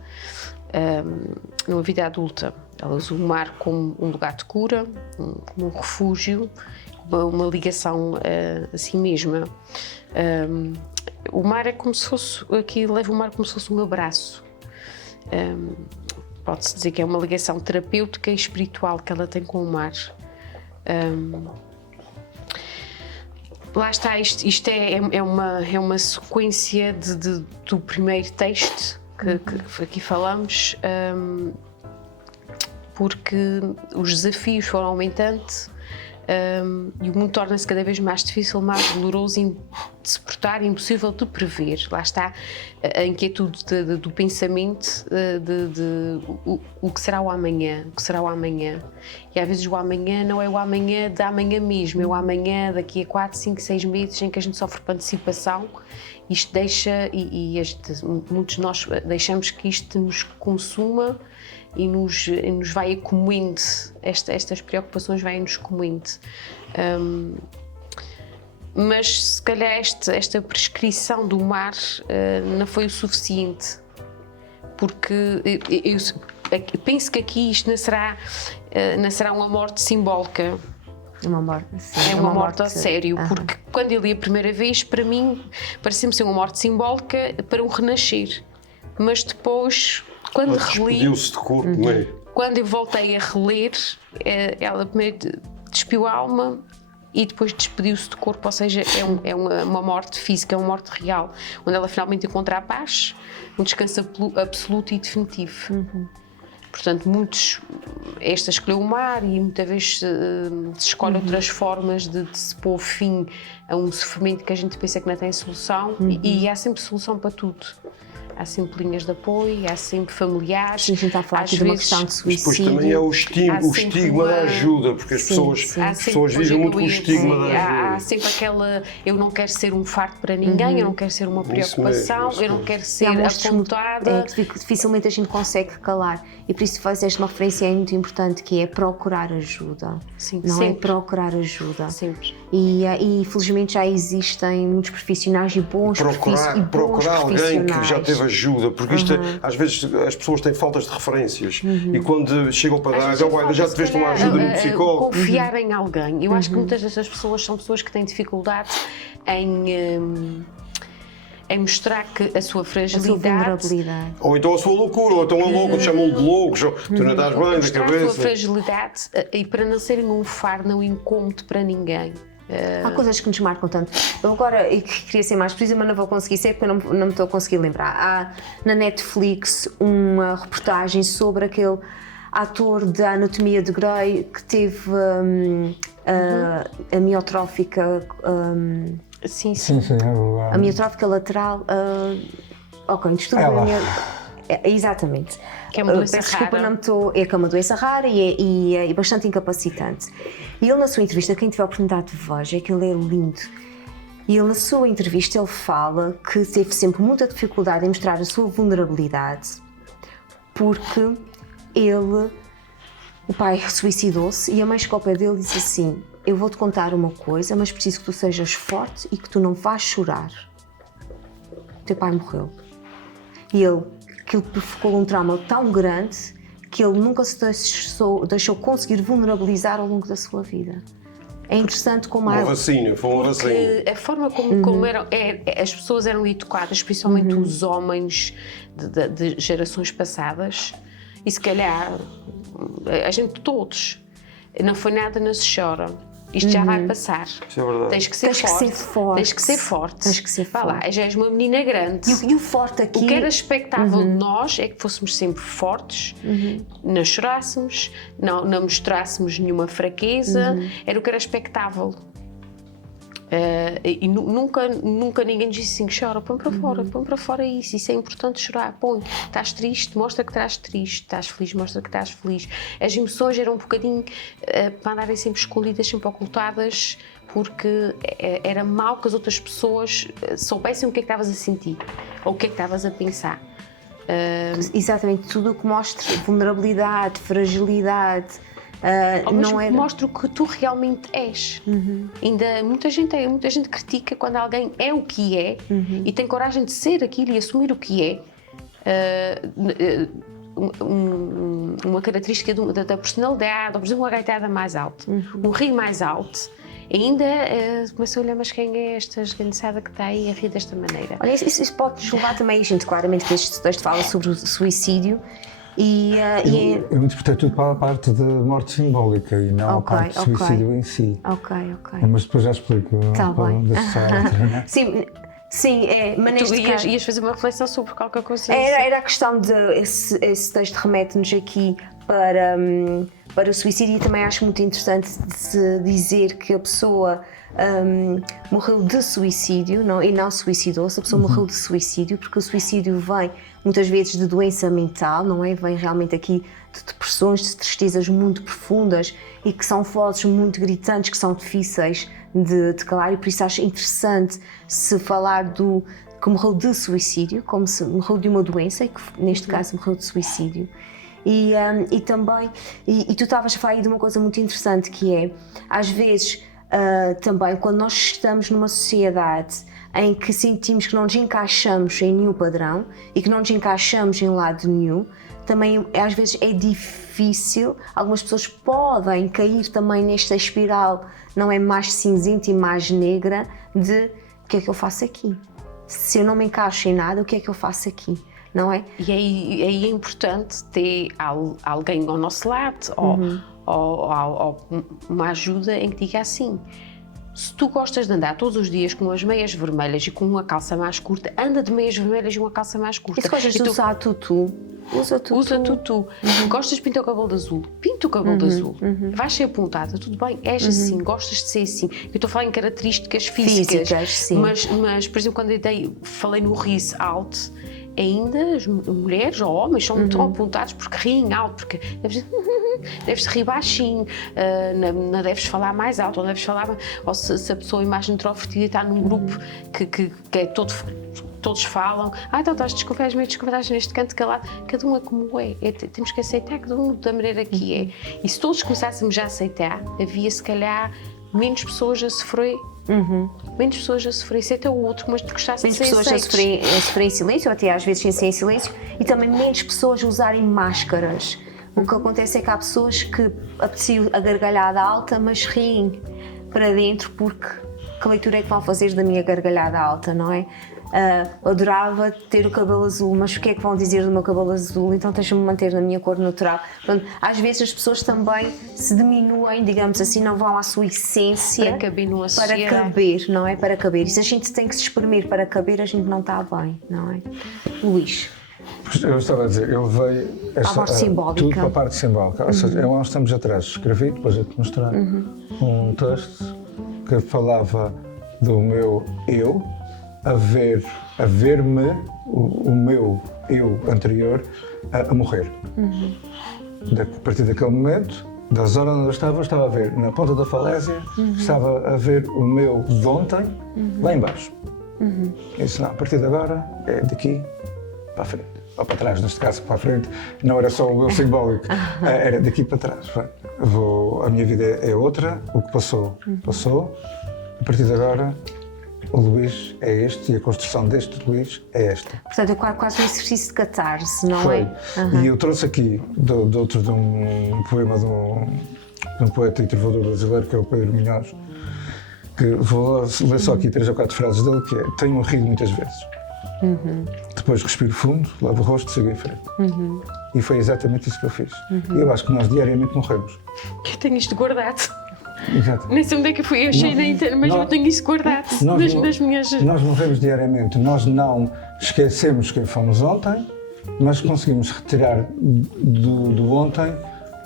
Numa vida adulta, ela usa o mar como um lugar de cura, como um refúgio, uma ligação a si mesma. O mar é como se fosse, aqui leva o mar como se fosse um abraço. Pode-se dizer que é uma ligação terapêutica e espiritual que ela tem com o mar. Lá está, isto é uma sequência do primeiro texto que aqui falamos, porque os desafios foram aumentando e o mundo torna-se cada vez mais difícil, mais doloroso e de se portar, impossível de prever. Lá está a inquietude do pensamento o que será o amanhã, o que será o amanhã. E às vezes o amanhã não é o amanhã da amanhã mesmo, é o amanhã daqui a 4, 5, 6 meses em que a gente sofre por antecipação. Isto deixa, muitos de nós deixamos que isto nos consuma e nos vai comoendo, estas preocupações vão-nos comoendo. Mas se calhar esta prescrição do mar não foi o suficiente, porque eu penso que aqui isto não será uma morte simbólica. Uma morte, sim, é uma morte a sério, porque quando eu li a primeira vez, para mim, parecia-me ser uma morte simbólica para um renascer. Mas depois, quando reli... Despediu-se de corpo, não é? Quando eu voltei a reler, ela primeiro despiu a alma e depois despediu-se de corpo, ou seja, é uma morte física, é uma morte real, onde ela finalmente encontra a paz, um descanso absoluto e definitivo. Portanto, esta escolheu o mar e muitas vezes se escolhe outras formas de se pôr fim a um sofrimento que a gente pensa que não tem solução, e há sempre solução para tudo. Há sempre linhas de apoio, há sempre familiares. Sim, a gente está a falar aqui de uma questão de suicídio. Depois também é o estigma da ajuda, porque as pessoas vivem muito com o estigma da ajuda. Há sempre aquela, eu não quero ser um fardo para ninguém, eu não quero ser uma preocupação, eu não quero ser apontada. Que dificilmente a gente consegue calar. E por isso fazeste uma referência aí muito importante, que é procurar ajuda. Sim, não sempre. É procurar ajuda. Sempre. E felizmente já existem muitos profissionais e bons profissionais. Procurar alguém que já teve ajuda, porque isto às vezes as pessoas têm faltas de referências e quando chegam para dar, já tiveste uma ajuda no psicólogo. Confiar em alguém. Eu acho que muitas dessas pessoas são pessoas que têm dificuldade em mostrar que a sua fragilidade, ou então a sua loucura, ou então a louco, chamam de loucos, tu não estás bem da cabeça. A sua fragilidade e para não serem um fardo, não incômodo para ninguém. Há coisas que nos marcam tanto. Eu agora queria ser mais precisa, mas não vou conseguir ser porque eu não me estou a conseguir lembrar. Há na Netflix uma reportagem sobre aquele ator da Anatomia de Grey que teve a miotrófica. Sim. A miotrófica lateral. Ok, desculpa. Exatamente. Que é uma doença desculpa, rara. não estou. É que é uma doença rara e é bastante incapacitante. E ele, na sua entrevista, quem tiver a oportunidade de veja, é que ele é lindo. E ele, na sua entrevista, ele fala que teve sempre muita dificuldade em mostrar a sua vulnerabilidade, porque o pai suicidou-se e a mãe chegou ao pé dele e disse assim: eu vou-te contar uma coisa, mas preciso que tu sejas forte e que tu não vás chorar. O teu pai morreu. E aquilo provocou um trauma tão grande que ele nunca se deixou conseguir vulnerabilizar ao longo da sua vida. É interessante como foi uma vacina. A forma como as pessoas eram educadas, principalmente os homens de gerações passadas, e se calhar a gente todos, não foi nada, não se chora. Isto já vai passar. Isso é verdade. Tens que ser forte. Tens que ser forte. Vá lá, já és uma menina grande. E o forte aqui... O que era expectável de nós é que fôssemos sempre fortes, não chorássemos, não mostrássemos nenhuma fraqueza, era o que era expectável. E nunca ninguém disse assim: chora, põe para fora isso é importante chorar, põe, estás triste, mostra que estás triste, estás feliz, mostra que estás feliz. As emoções eram um bocadinho para andarem sempre escondidas, sempre ocultadas, porque era mau que as outras pessoas soubessem o que é que estavas a sentir ou o que é que estavas a pensar. Exatamente, tudo o que mostra vulnerabilidade, fragilidade. Mas mostra o que tu realmente és. Ainda muita gente critica quando alguém é o que é e tem coragem de ser aquilo e assumir o que é. Uma característica da personalidade, ou por exemplo, uma gaitada mais alta, um rir mais alto. Ainda começo a olhar, mas quem é esta esganiçada que está aí a rir desta maneira? Olha, isso pode nos levar também, gente, claramente que este texto fala sobre o suicídio. Eu interpretei tudo para a parte de morte simbólica e não a parte de suicídio em si. Ok. Mas depois já explico. Tá bem. Né? Sim, mas neste caso... ias fazer uma reflexão sobre qualquer coisa. Era a questão de... Esse texto remete-nos aqui para o suicídio, e também acho muito interessante de se dizer que a pessoa morreu de suicídio, não, e não suicidou-se, a pessoa morreu de suicídio, porque o suicídio vem muitas vezes de doença mental, não é? Vem realmente aqui de depressões, de tristezas muito profundas e que são vozes muito gritantes, que são difíceis de calar, e por isso acho interessante se falar que morreu de suicídio, como se morreu de uma doença, e que neste caso morreu de suicídio. E também, e tu estavas a falar aí de uma coisa muito interessante, que é, às vezes, também quando nós estamos numa sociedade em que sentimos que não nos encaixamos em nenhum padrão e que não nos encaixamos em lado nenhum, também às vezes é difícil, algumas pessoas podem cair também nesta espiral, não é, mais cinzenta e mais negra, de o que é que eu faço aqui? Se eu não me encaixo em nada, o que é que eu faço aqui? Não é? E aí é importante ter alguém ao nosso lado, ou uma ajuda em que diga assim: se tu gostas de andar todos os dias com as meias vermelhas e com uma calça mais curta, anda de meias vermelhas e uma calça mais curta. E se gostas de usar tutu? Usa tutu. Gostas de pintar o cabelo de azul? Pinta o cabelo de azul. Vais ser apontada, tudo bem, és assim, gostas de ser assim. Eu estou a falar em características físicas, sim. Mas, por exemplo, quando falei no rir alto, ainda as mulheres ou homens são muito apontados porque riem alto, porque deves rir baixinho, não deves falar mais alto, ou deves falar, ou se a pessoa é mais introvertida e está num grupo que é todos falam, então estás desconfiado, meio desconfiado neste canto calado. Cada um é como é, temos que aceitar cada um da maneira que é. E se todos começássemos a aceitar, havia se calhar menos pessoas a sofrer. Menos pessoas a sofrer, se até o outro, mas de gostar de ser menos pessoas a sofrer em silêncio, ou até às vezes sem ser em silêncio, e também menos pessoas a usarem máscaras. O que acontece é que há pessoas que apetecem a gargalhada alta, mas riem para dentro, porque que leitura é que vão fazer da minha gargalhada alta, não é? Adorava ter o cabelo azul, mas o que é que vão dizer do meu cabelo azul? Então deixa-me manter na minha cor natural. Portanto, às vezes as pessoas também se diminuem, digamos assim, não vão à sua essência para caber numa sociedade. Para caber, não é? Para caber. E se a gente tem que se espremer para caber, a gente não está bem, não é? Luís. Eu estava a dizer, eu veio tudo para a parte simbólica. Ou seja, eu há uns tempos atrás escrevi, depois de te mostrar, um texto que falava do meu eu, a ver-me, o meu eu anterior, a morrer. A partir daquele momento, da zona onde eu estava a ver, na ponta da falésia, estava a ver o meu de ontem, lá embaixo. Eu disse, não, a partir de agora, é daqui para a frente. Ou para trás, neste caso, para a frente, não era só o eu simbólico, era daqui para trás. A minha vida é outra, o que passou, passou. A partir de agora, o Luís é este e a construção deste Luís é esta. Portanto, é quase um exercício de catarse, não Foi. é? E eu trouxe aqui de um poema de um poeta e trovador brasileiro, que é o Pedro Munhoz, que vou ler só aqui 3 ou 4 frases dele, que é: tenho rido muitas vezes. Depois respiro fundo, lavo o rosto e sigo em frente. E foi exatamente isso que eu fiz. E eu acho que nós diariamente morremos. Eu tenho isto guardado. Exato. Nem sei onde é que fui, eu achei na internet, mas eu tenho isso guardado nas minhas... Nós morremos diariamente, nós não esquecemos quem fomos ontem, mas conseguimos retirar do ontem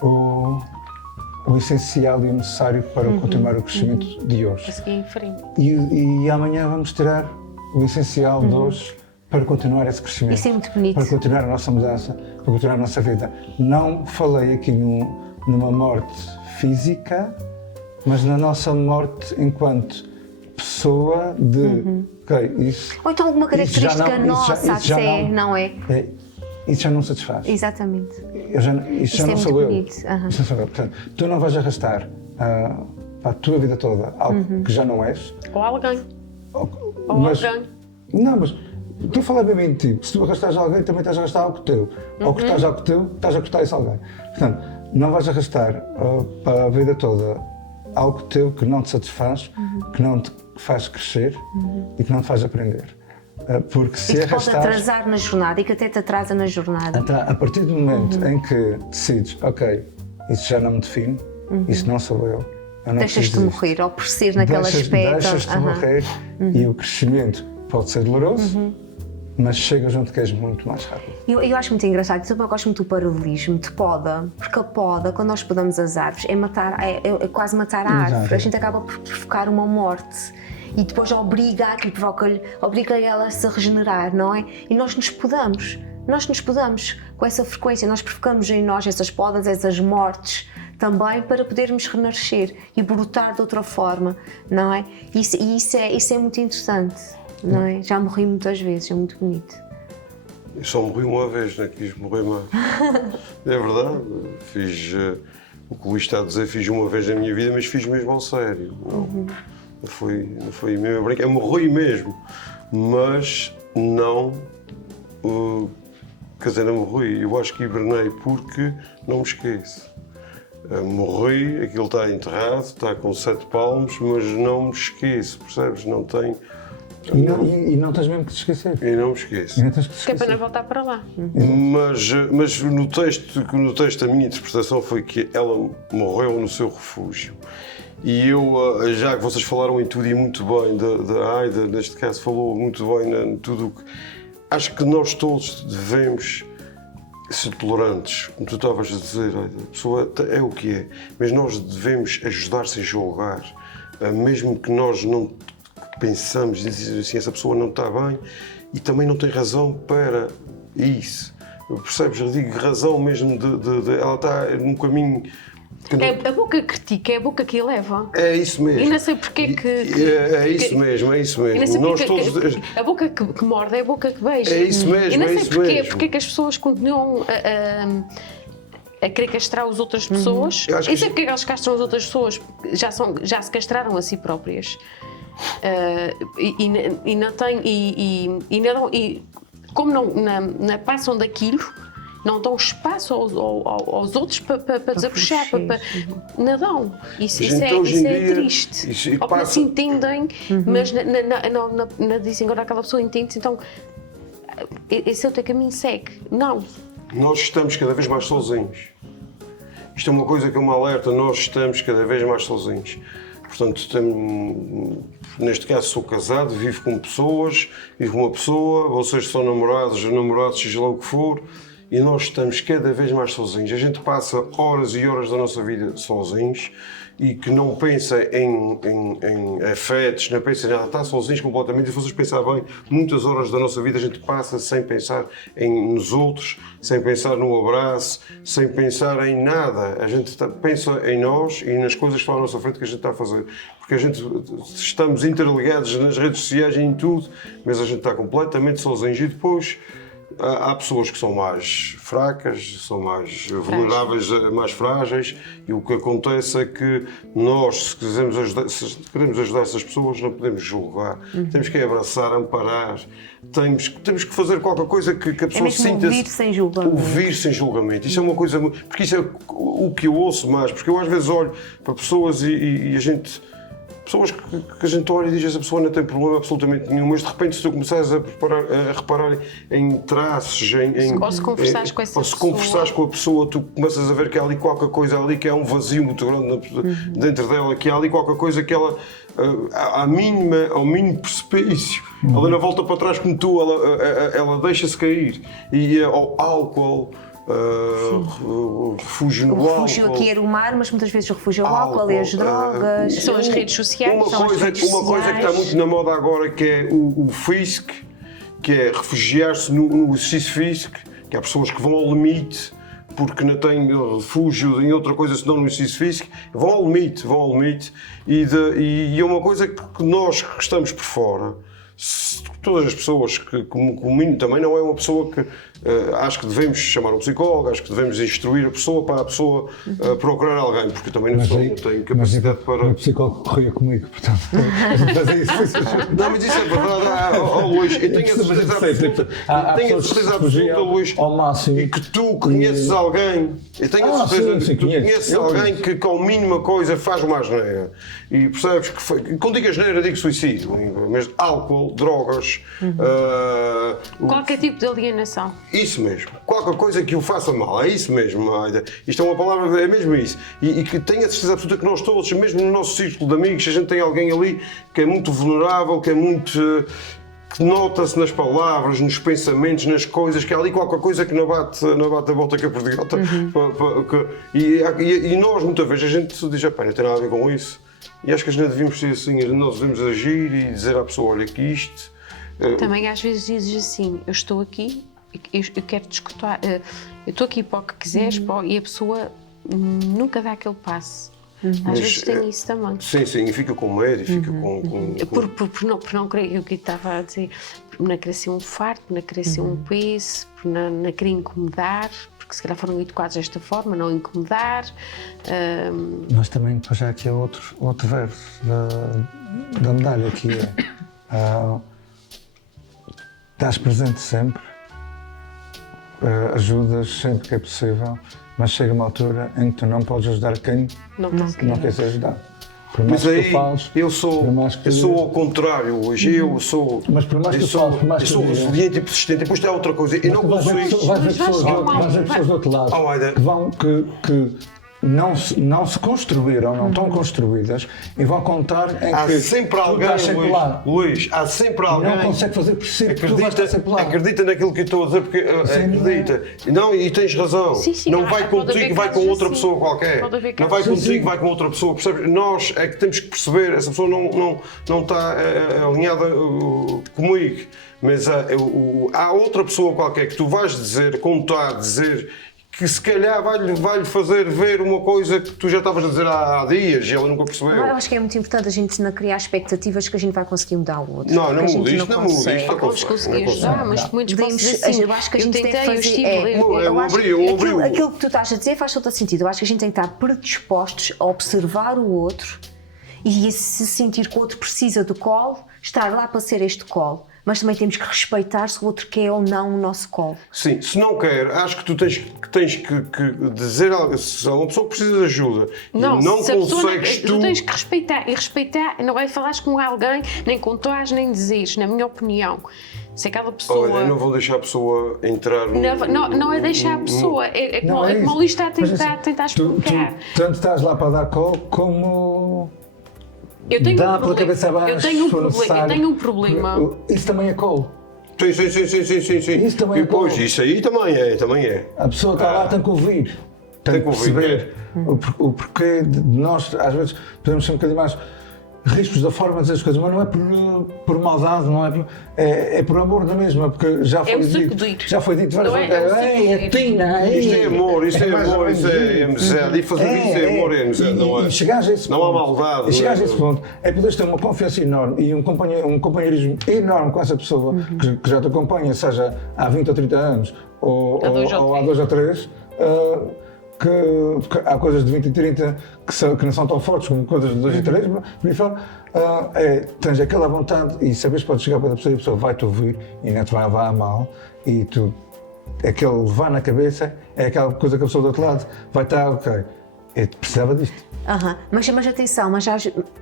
o essencial e o necessário para continuar o crescimento de hoje. A seguir em frente. E amanhã vamos tirar o essencial de hoje para continuar esse crescimento. Isso é muito bonito. Para continuar a nossa mudança, para continuar a nossa vida. Não falei aqui numa morte física, mas na nossa morte enquanto pessoa de... Okay, isso, ou então alguma característica nossa até, não é? Isso já não satisfaz. Exatamente. Isso já não sou eu. Isso não sou eu. Portanto, tu não vais arrastar para a tua vida toda algo que já não és. Ou alguém. Alguém. Não, mas tu falas bem de ti. Se tu arrastares alguém, também estás a arrastar algo teu. Ou que estás algo teu, estás a cortar esse alguém. Portanto, não vais arrastar para a vida toda algo teu que não te satisfaz, que não te faz crescer e que não te faz aprender. Porque se e que pode atrasar na jornada e que até te atrasa na jornada. Então, a partir do momento em que decides, ok, isso já não me define, isso não sou eu. Deixas-te morrer, ou por ser naquele aspecto. Deixas-te morrer e o crescimento pode ser doloroso, mas chega junto que és muito mais rápido. Eu acho muito engraçado, eu gosto muito do paralelismo de poda, porque a poda, quando nós podamos as árvores, é quase matar a árvore. Exato. A gente acaba por provocar uma morte e depois obriga ela a se regenerar, não é? E nós nos podamos com essa frequência, nós provocamos em nós essas podas, essas mortes também para podermos renascer e brotar de outra forma, não é? Isso é muito interessante, não é? Já morri muitas vezes, é muito bonito. Eu só morri uma vez, não quis morrer mais. É verdade, fiz o que o Luís está a dizer, fiz uma vez na minha vida, mas fiz mesmo ao sério. Não foi mesmo a brincar, eu morri mesmo, mas não. Quer dizer, não morri, eu acho que hibernei porque não me esqueço. Morri, aquilo está enterrado, está com 7 palmos, mas não me esqueço, percebes? Não tem. E não tens mesmo que te esquecer. E não me esqueço. E não tens que te Que é para esquecer. não voltar para lá. Mas no texto a minha interpretação foi que ela morreu no seu refúgio. E eu, já que vocês falaram em tudo e muito bem, da Aida, neste caso, falou muito bem em tudo o que. Acho que nós todos devemos ser tolerantes, como tu estavas a dizer, Aida. A pessoa é o que é, mas nós devemos ajudar sem julgar, mesmo que nós não pensamos, dizer assim, essa pessoa não está bem e também não tem razão para isso. Percebes? Eu digo razão mesmo ela está num caminho. É a boca que critica, é a boca que eleva. É isso mesmo. E não sei porque que... É isso mesmo, é isso E não mesmo. sei Nós porque todos... a boca que morde é a boca que beija. É isso mesmo, E não é sei isso porque, mesmo. porque que as pessoas continuam a querer castrar as outras pessoas. Eu acho que E sei porque elas castram as outras pessoas, já se castraram a si próprias. E não têm... E como não passam daquilo, não dão espaço aos outros para desabrochar, para não dão. Isso Gente, hoje em é dia, triste. isso Ou que não passa- se entendem, mas dizem agora aquela pessoa entende, então esse é o teu caminho, segue. Não. Nós estamos cada vez mais sozinhos. Isto é uma coisa que é uma alerta, nós estamos cada vez mais sozinhos. Portanto, neste caso sou casado, vivo com pessoas, vivo com uma pessoa, vocês são namorados, seja lá o que for, e nós estamos cada vez mais sozinhos. A gente passa horas e horas da nossa vida sozinhos e que não pensa em afetos, não pensa em nada, está sozinhos completamente. E se vocês pensar bem, muitas horas da nossa vida a gente passa sem pensar nos outros, sem pensar no abraço, sem pensar em nada. A gente pensa em nós e nas coisas que estão à nossa frente que a gente está a fazer. Porque a gente estamos interligados nas redes sociais e em tudo, mas a gente está completamente sozinhos. E depois há pessoas que são mais fracas, são mais vulneráveis, mais frágeis, e o que acontece é que nós, se queremos ajudar essas pessoas, não podemos julgar. Temos que abraçar, amparar, temos que fazer qualquer coisa que a pessoa mesmo sinta-se... ouvir sem julgamento. Ouvir sem julgamento. Isso é uma coisa... Porque isso é o que eu ouço mais, porque eu às vezes olho para pessoas e a gente... Pessoas que a gente olha e diz essa pessoa não tem problema absolutamente nenhum, mas de repente se tu começares a reparar em traços, Ou se conversares com essa ou se pessoa. conversares com a pessoa, tu começas a ver que há ali qualquer coisa ali, que há um vazio muito grande dentro dela, que há ali qualquer coisa que ela, ao mínimo precipício, ela não volta para trás como tu, ela deixa-se cair. E ao álcool... refúgio no O refúgio álcool. aqui era o mar, mas muitas vezes o refúgio é o álcool e as drogas. São as redes sociais. São as redes Uma coisa que está sociais. muito na moda agora, que é o FISC, que é refugiar-se no exercício físico, que há pessoas que vão ao limite porque não têm refúgio em outra coisa senão no exercício físico, vão ao limite, e é uma coisa que nós que estamos por fora, todas as pessoas que comigo também não é uma pessoa que acho que devemos chamar um psicólogo, acho que devemos instruir a pessoa para a pessoa procurar alguém, porque eu também não tenho capacidade para... O psicólogo corria comigo, portanto, a gente fazia isso. Não, mas isso é verdade, Luís, eu tenho a certeza absoluta, Luís, ao máximo. e que tu conheces alguém, eu tenho a certeza sim, que tu conheço. conheces Eu alguém conheço. que com a mínima coisa faz uma asneira. E percebes que, quando digo asneira, digo suicídio, mas álcool, drogas, Qualquer tipo de alienação. isso mesmo, qualquer coisa que o faça mal, é isso mesmo, Aida. Isto é uma palavra, é mesmo isso. E que tenho a certeza absoluta que nós todos, mesmo no nosso círculo de amigos, a gente tem alguém ali que é muito vulnerável, que é muito... que nota-se nas palavras, nos pensamentos, nas coisas, que há ali qualquer coisa que não bate a volta que a perdigota. E nós, muitas vezes, a gente diz, pá, não tem nada a ver com isso. E acho que a gente devíamos ser assim, nós devemos agir e dizer à pessoa, olha, que isto... Também às vezes dizes assim, eu estou aqui, eu quero te escutar, eu estou aqui para o que quiseres, e a pessoa nunca dá aquele passo. Às vezes tem isso também. Sim, e fica com medo, e fica com... Por não querer, o que estava a dizer, por não querer ser um fardo, por não querer ser um peso, por não querer incomodar, porque se calhar foram educados desta forma, não incomodar. Mas também depois há aqui outro verso da medalha, que é estás presente sempre, ajudas sempre que é possível, mas chega uma altura em que tu não podes ajudar quem não quer ser ajudado. Por mais Mas que aí tu fales, eu sou ao contrário hoje, eu sou obediente e persistente. Depois está outra coisa, e não consigo... Vais ver pessoas do outro lado que não se construíram, não estão construídas e vão contar em há que sempre alguém, Luís, há sempre alguém não consegue fazer por si, que tu vais estar sempre lá. Acredita naquilo que eu estou a dizer, porque acredita. Não, e tens razão. Não vai contigo, vai com outra pessoa qualquer. Não vai contigo, vai com outra pessoa. Percebes? Nós é que temos que perceber, essa pessoa não está alinhada comigo, mas há outra pessoa qualquer que tu vais dizer, contar, dizer, que se calhar vai-lhe fazer ver uma coisa que tu já estavas a dizer há dias e ela nunca percebeu. Eu acho que é muito importante a gente não criar expectativas que a gente vai conseguir mudar o outro. Não muda isto, não muda isto. Podes conseguir ajudar, mas muitos podem assim. Eu acho que a gente tem que fazer... Aquilo que tu estás a dizer faz todo sentido. Eu acho que a gente tem que estar predispostos a observar o outro e se sentir que o outro precisa do colo, estar lá para ser este colo. Mas também temos que respeitar se o outro quer ou não o nosso colo. Sim, se não quer, acho que tu tens que dizer se uma pessoa precisa de ajuda não consegues tu tens que respeitar, e respeitar não é falares com alguém, nem contares, nem dizeres, na minha opinião. Se aquela pessoa... Olha, não vão deixar a pessoa entrar não é deixar a pessoa, é como o Luís está a tentar explicar. Tu tanto estás lá para dar colo como... Eu tenho dá pela cabeça abaixo, eu tenho um problema. Isso também é colo. Sim. Isso também e depois, isso aí também é. A pessoa está lá, tem que ouvir. Tem que perceber o porquê de nós, às vezes, podemos ser um bocadinho mais riscos da forma de dizer as coisas, mas não é por maldade, não é por amor da mesma, porque já foi dito várias vezes. Isto é amor, isso é amizade, e fazer isso é amor, é amizade, não há maldade. E chegares a esse ponto, é poderes ter uma confiança enorme e um companheirismo enorme com essa pessoa que já te acompanha, seja há 20 ou 30 anos ou há 2 ou 3, que há coisas de 20 e 30 que não são tão fortes como coisas de 2 e 3, por aí fora, tens aquela vontade e sabes que podes chegar para a pessoa e a pessoa vai-te ouvir e não te vai levar a mal e tu, aquele levar na cabeça é aquela coisa que a pessoa do outro lado vai estar, ok, eu precisava disto. Mas atenção,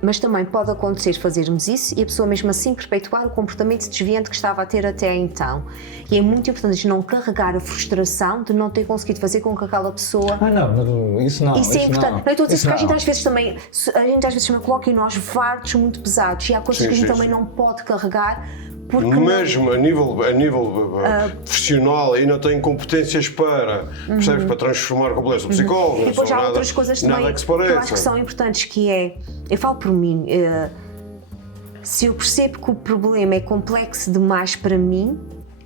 mas também pode acontecer fazermos isso e a pessoa mesmo assim perpetuar o comportamento desviante que estava a ter até então. E é muito importante a gente não carregar a frustração de não ter conseguido fazer com que aquela pessoa... não, isso não. Isso é importante. Não estou a dizer que a gente às vezes também coloca em nós fardos muito pesados e há coisas que a gente também não pode carregar. Mesmo a nível profissional e não tem competências para, percebes, para transformar completamente o psicólogo. E depois há outras coisas também que eu acho que são importantes, que é, eu falo por mim, se eu percebo que o problema é complexo demais para mim,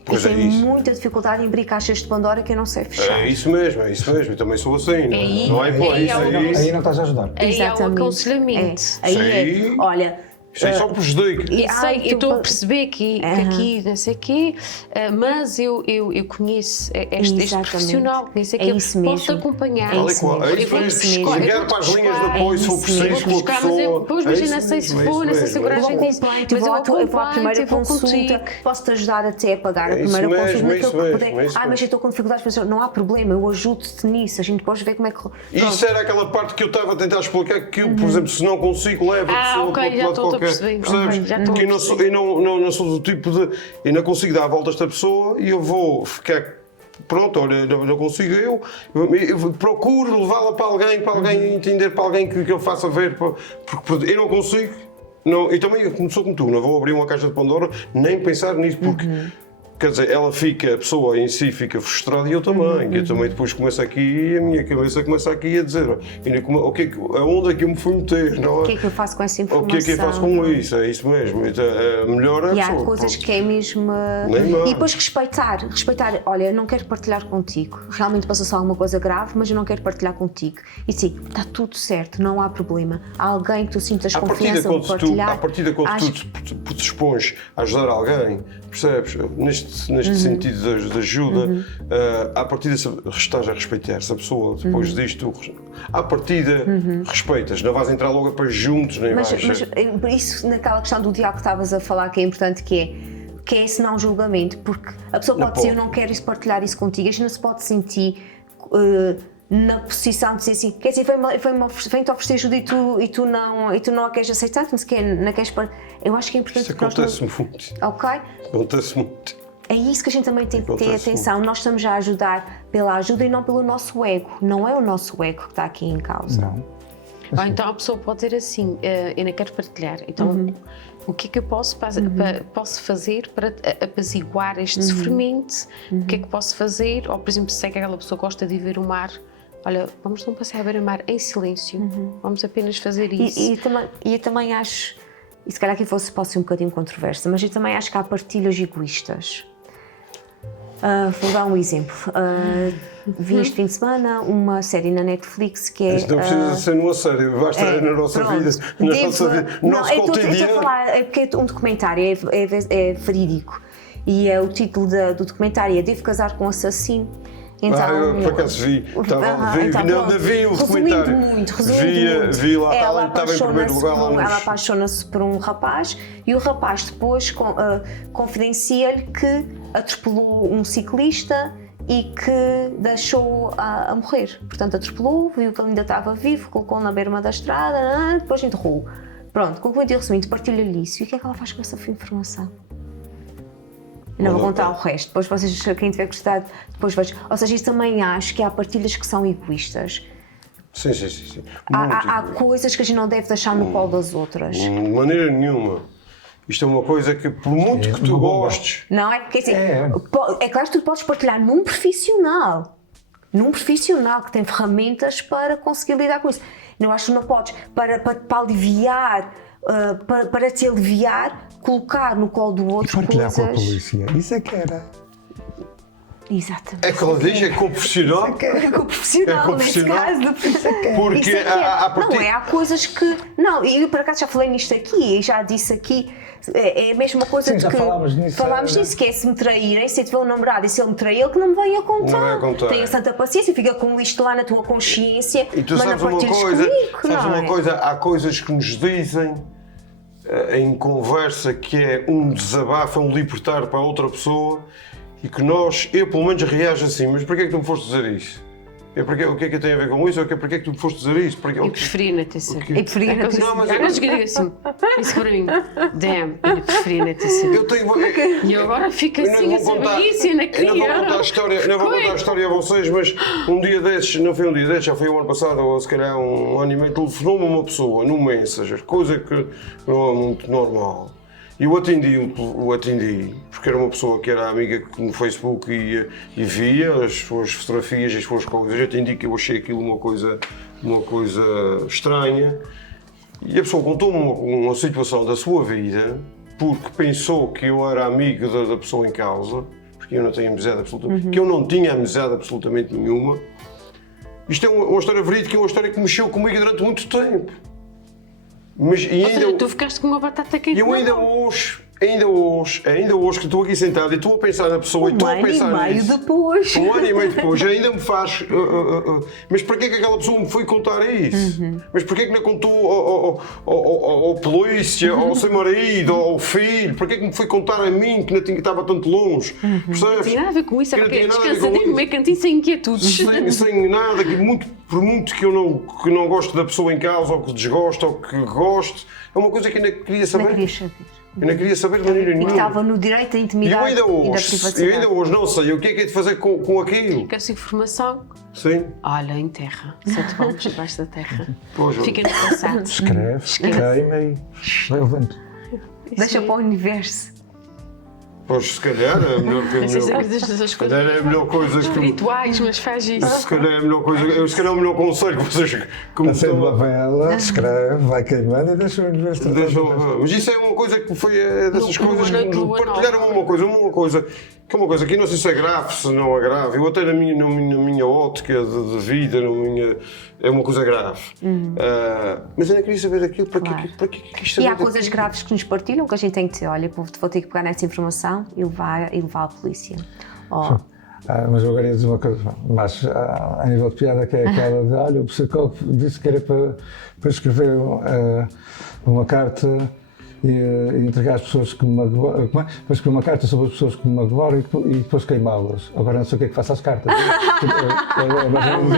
eu tenho muita dificuldade em abrir caixas de Pandora que eu não sei fechar. É isso mesmo, eu também sou assim, não é por isso. Aí não estás a ajudar. Aí é o aconselhamento. Aí olha... Isso aí só prejudica. Eu estou a perceber que aqui não sei o quê, mas eu conheço este profissional, conheço aquele, posso acompanhar. É isso mesmo. Ligar para as linhas de apoio se for preciso com a pessoa. Depois, mas não sei se vou, não sei se a coragem disso. Mas eu vou à primeira consulta, posso-te ajudar até a pagar a primeira consulta. Mas eu estou com dificuldades, mas não há problema, eu ajudo-te nisso, a gente pode ver como é que... Isso era aquela parte que eu estava a tentar explicar, que eu, por exemplo, se não consigo, levo a pessoa para outro lado qualquer. Percebes? Porque eu não sou do tipo de... Eu não consigo dar a volta a esta pessoa e eu vou ficar... Pronto, olha, não consigo eu procuro levá-la para alguém entender, para alguém que eu faça ver, porque eu não consigo. Não, e também começou como tu, não vou abrir uma caixa de Pandora, nem pensar nisso, porque, quer dizer, a pessoa em si fica frustrada e eu também. Eu também depois começo aqui, a minha cabeça começa aqui a dizer, aonde é que eu me fui meter, não é? O que é que eu faço com essa informação? O que é que eu faço com isso? É isso mesmo. Então, melhor é a E há pessoa. coisas que é mesmo. Nem mais. E depois respeitar. Olha, eu não quero partilhar contigo. Realmente passou-se alguma coisa grave, mas eu não quero partilhar contigo. E sim, está tudo certo, não há problema. Há alguém que tu sintas confiança de partilhar. À partida, quando tu te dispões a ajudar alguém, percebes? Neste sentido de ajuda, à partida estás a respeitar. Se a pessoa, depois disto, à partida respeitas. Não vais entrar logo para juntos, nem Mas vais. isso naquela questão do diálogo que estavas a falar, que é importante, que é esse não julgamento, porque a pessoa pode dizer, eu não quero partilhar isso contigo, a gente não se pode sentir na posição de dizer assim, quer dizer, vem-te oferecer ajuda e tu não a queres aceitar, não queres. Eu acho que é importante. Isso acontece muito. Ok? Acontece muito. É isso que a gente também tem que ter atenção. Nós estamos a ajudar pela ajuda e não pelo nosso ego. Não é o nosso ego que está aqui em causa. Não. Ou então a pessoa pode dizer assim, eu não quero partilhar, então o que é que eu posso fazer para apaziguar este sofrimento? O que é que posso fazer? Ou, por exemplo, se é que aquela pessoa gosta de ver o mar, olha, vamos não passar a ver o mar em silêncio, vamos apenas fazer isso. E eu também acho, e se calhar aqui pode ser um bocadinho controversa, mas eu também acho que há partilhas egoístas. Vou dar um exemplo. Vi este fim de semana uma série na Netflix que é. Isto não precisa ser numa série, basta na nossa vida, no nosso cotidiano. Estou a falar, porque é um documentário, é verídico. E o título do documentário é Devo Casar com um Assassino. Então, eu por acaso vi, ainda vi o documentário. Resumindo muito. Vi lá, estava em primeiro lugar lá. Ela apaixona-se por um rapaz e o rapaz depois confidencia-lhe que atropelou um ciclista e que deixou a morrer. Portanto, atropelou, viu que ele ainda estava vivo, colocou-o na berma da estrada, depois enterrou. Pronto, concluído e resumindo, partilha-lhe isso. E o que é que ela faz com essa informação? Não vou contar o resto, depois vocês, quem tiver gostado, depois vejam. Ou seja, isso também acho que há partilhas que são egoístas. Sim. Há coisas que a gente não deve deixar no colo das outras. De maneira nenhuma. Isto é uma coisa que, por muito que tu gostes... Não é? Quer dizer, é claro que tu podes partilhar num profissional que tem ferramentas para conseguir lidar com isso. Não acho que não podes, para aliviar, para te aliviar, colocar no colo do outro e partilhar coisas... com a polícia, isso é que era. Exatamente. É que ela diz, é com o profissional. É com o profissional, nesse caso. Porque há coisas que... Não, e eu por acaso já falei nisto aqui, e já disse aqui, é a mesma coisa Sim, de já que... falámos nisso, que é se me traírem, se eu tiver um namorado e se ele me trair, ele que não me venha contar. Tenha santa paciência, fica com isto lá na tua consciência, e tu mas sabes não partilhes comigo, há coisas que nos dizem em conversa que é um desabafo, é um libertar para a outra pessoa e que eu pelo menos reajo assim, mas porquê é que tu me foste dizer isso? O que é que tem a ver com isso? Ou porquê é que tu me foste dizer isso? Eu preferia não ter sido. Eu preferia não ter sido. Mas eu digo assim, isso para mim, damn, eu preferia não ter sido. E eu agora fico assim a saber isso e não queria. Não vou contar a história a vocês, mas um dia destes, não foi um dia destes, já foi o ano passado, ou se calhar um ano e meio, telefonou-me uma pessoa no Messenger, coisa que não é muito normal. E eu atendi, porque era uma pessoa que era amiga que no Facebook e via as suas fotografias e as suas coisas. Eu atendi que eu achei aquilo uma coisa estranha. E a pessoa contou-me uma situação da sua vida, porque pensou que eu era amigo da pessoa em causa, porque eu não tenho amizade absolutamente, que eu não tinha amizade absolutamente nenhuma. Isto é uma história verídica, é uma história que mexeu comigo durante muito tempo. Mas, tu ficaste com uma batata quente. E eu ainda hoje que estou aqui sentado e estou a pensar na pessoa e estou a pensar nisso. Um ano e meio depois, ainda me faz... mas para que é que aquela pessoa me foi contar isso? Mas para que é que não contou ao polícia, ao seu marido, ao filho? Para que é que me foi contar a mim, que não estava tanto longe? Percebes? Não tinha nada a ver com isso, é porque descansadinho, meio cantinho, sem inquietudes. Sem nada, por muito que eu não gosto da pessoa em causa, ou que desgosto, ou que gosto, é uma coisa que ainda queria saber. Eu não queria saber de maneira E que nenhuma. estava no direito à E eu intimidade ainda e da hoje, privacidade. não sei o que é de fazer com aquilo. Queres informação? Sim. Olha, em terra. 7 palmos debaixo da terra. Pois, Fica no passado. Escreve, queima e levanta. Deixa para o universo. Pois, se calhar é melhor que Essas coisas Se calhar é a melhor coisa que. espirituais, mas faz isso. Se calhar é a melhor coisa. Se calhar é o melhor conselho que vocês. Como Acende estão uma a- vela, escreve, vai queimando e deixa o universo tratar do resto. Deixam- Mas isso é uma coisa que foi dessas Numa coisas noite que de lua partilharam nova. uma coisa que é uma coisa que não sei se é grave, se não é grave. Eu até na minha ótica de vida, é uma coisa grave. Mas eu não queria saber aquilo, para Claro. que isto E há saber coisas daquilo? graves que nos partilham que a gente tem que dizer, olha, vou ter que pegar nessa informação e levar à polícia. Oh, Mas eu agora ia dizer uma coisa, mas a nível de piada, que é aquela de, olha, o psicólogo disse que era para escrever uma carta e entregar às pessoas que me magoaram, para escrever uma carta sobre as pessoas que me magoaram e depois queimá-las. Agora não sei o que é que faço às cartas.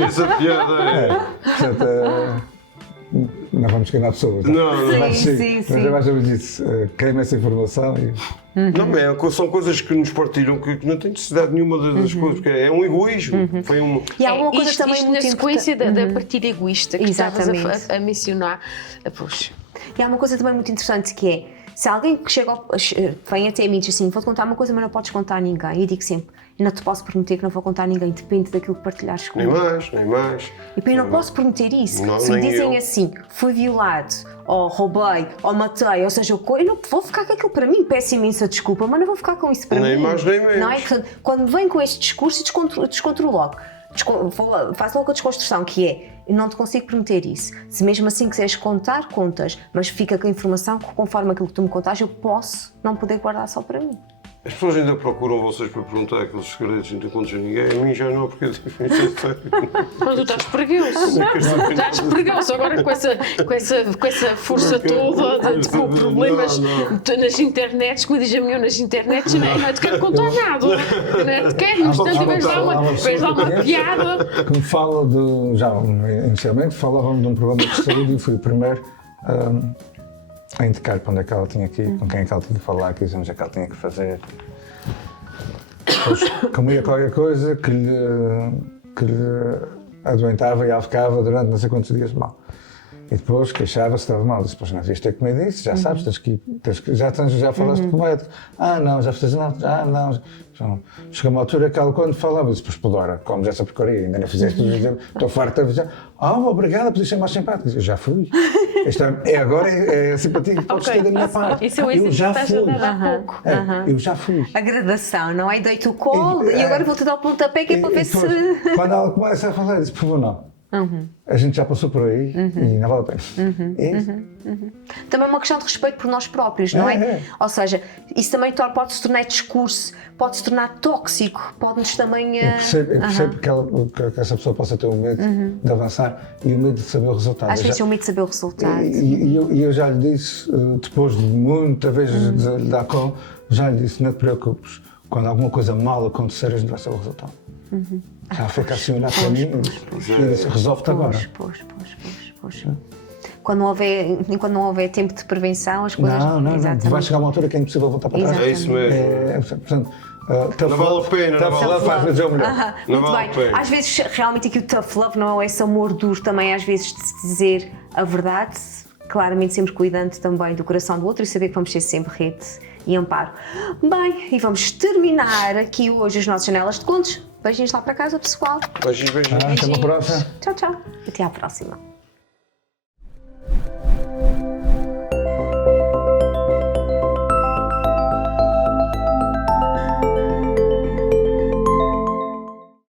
Essa piada é. Portanto, não vamos queimar pessoas. Não. Mas Sim. Mas é mais ou menos isso. Queima essa informação e... Não, são coisas que nos partilham que não tem necessidade nenhuma das coisas, porque é um egoísmo. Foi um. E há uma coisa isto, também isto muito na sequência importante. da partida egoísta que estavas Exatamente. a mencionar. Pois. E há uma coisa também muito interessante que é, se alguém que vem até mim e diz assim, vou-te contar uma coisa, mas não podes contar a ninguém, e digo sempre, eu não te posso prometer que não vou contar a ninguém, depende daquilo que partilhares Nem comigo. mais. E para eu não posso prometer isso. Não, Se me nem dizem eu. assim, fui violado, ou roubei, ou matei, ou seja, eu não vou ficar com aquilo para mim, peço imensa desculpa, mas não vou ficar com isso para Nem mim. mais, nem menos. Não é? Portanto, quando vem com este discurso, descontrolo logo. Faço logo a desconstrução, que é, eu não te consigo prometer isso. Se mesmo assim quiseres contar, contas, mas fica com a informação que conforme aquilo que tu me contaste, eu posso não poder guardar só para mim. As pessoas ainda procuram vocês para perguntar aqueles segredos, não te contas a ninguém. A mim já não, porque eu Mas tu estás preguiçoso. Estás preguiçoso agora com essa força toda de com problemas nas internets, como diz a minha nas internets, não te quero contar nada. Não te quero, mas tanto vês lá uma piada. Que me fala de. Já inicialmente falavam de um problema de saúde e fui o primeiro a indicar para onde é que ela tinha que ir, com quem é que ela tinha que falar, que exames é que ela tinha que fazer. Depois comia qualquer coisa que lhe adoentava e ela ficava durante não sei quantos dias mal. E depois queixava-se, estava mal. Disse, pois não devias ter comido isso, já sabes, já falaste com o médico. Não, já fizeste não. Chegou uma altura que ela, quando falava, disse, pois agora, comes essa porcaria, ainda não fizeste tudo, estou farto de avisar. Obrigada, podias ser mais simpático. Eu já fui. Agora é a simpatia que podes ter da minha parte. Isso é o exemplo que estás a dar há pouco. Eu já fui. A gradação, não é? Dei-te o colo e agora vou-te dar o pontapé que é para ver se... Quando ela começa a falar, eu disse, por favor, não. A gente já passou por aí e não vale a pena. É isso? Também é uma questão de respeito por nós próprios, não é? É. Ou seja, isso também pode-se tornar discurso, pode-se tornar tóxico, pode-nos também... Eu percebo que essa pessoa possa ter o medo de avançar e o medo de saber o resultado. Às vezes é o medo de saber o resultado. E eu já lhe disse, depois de muitas vezes de lhe dar call, já lhe disse, não te preocupes, quando alguma coisa mal acontecer, a gente vai saber o resultado. Já fica assim a olhar para mim e disse, resolve-te agora. Pois. Enquanto não houver tempo de prevenção, as coisas... Não. Exatamente. Vai chegar uma altura que é impossível voltar para trás. É isso mesmo. Portanto, Não vale a pena, não vale a faz vezes é o melhor. Não Muito vale a bem. pena. Às vezes, realmente, aqui o tough love não é esse amor duro também, às vezes, de se dizer a verdade, claramente sempre cuidando também do coração do outro e saber que vamos ser sempre rede e amparo. Bem, e vamos terminar aqui hoje as nossas janelas de contos. Beijinhos lá para casa, pessoal. Beijinhos. Até uma próxima. Tchau. Até à próxima.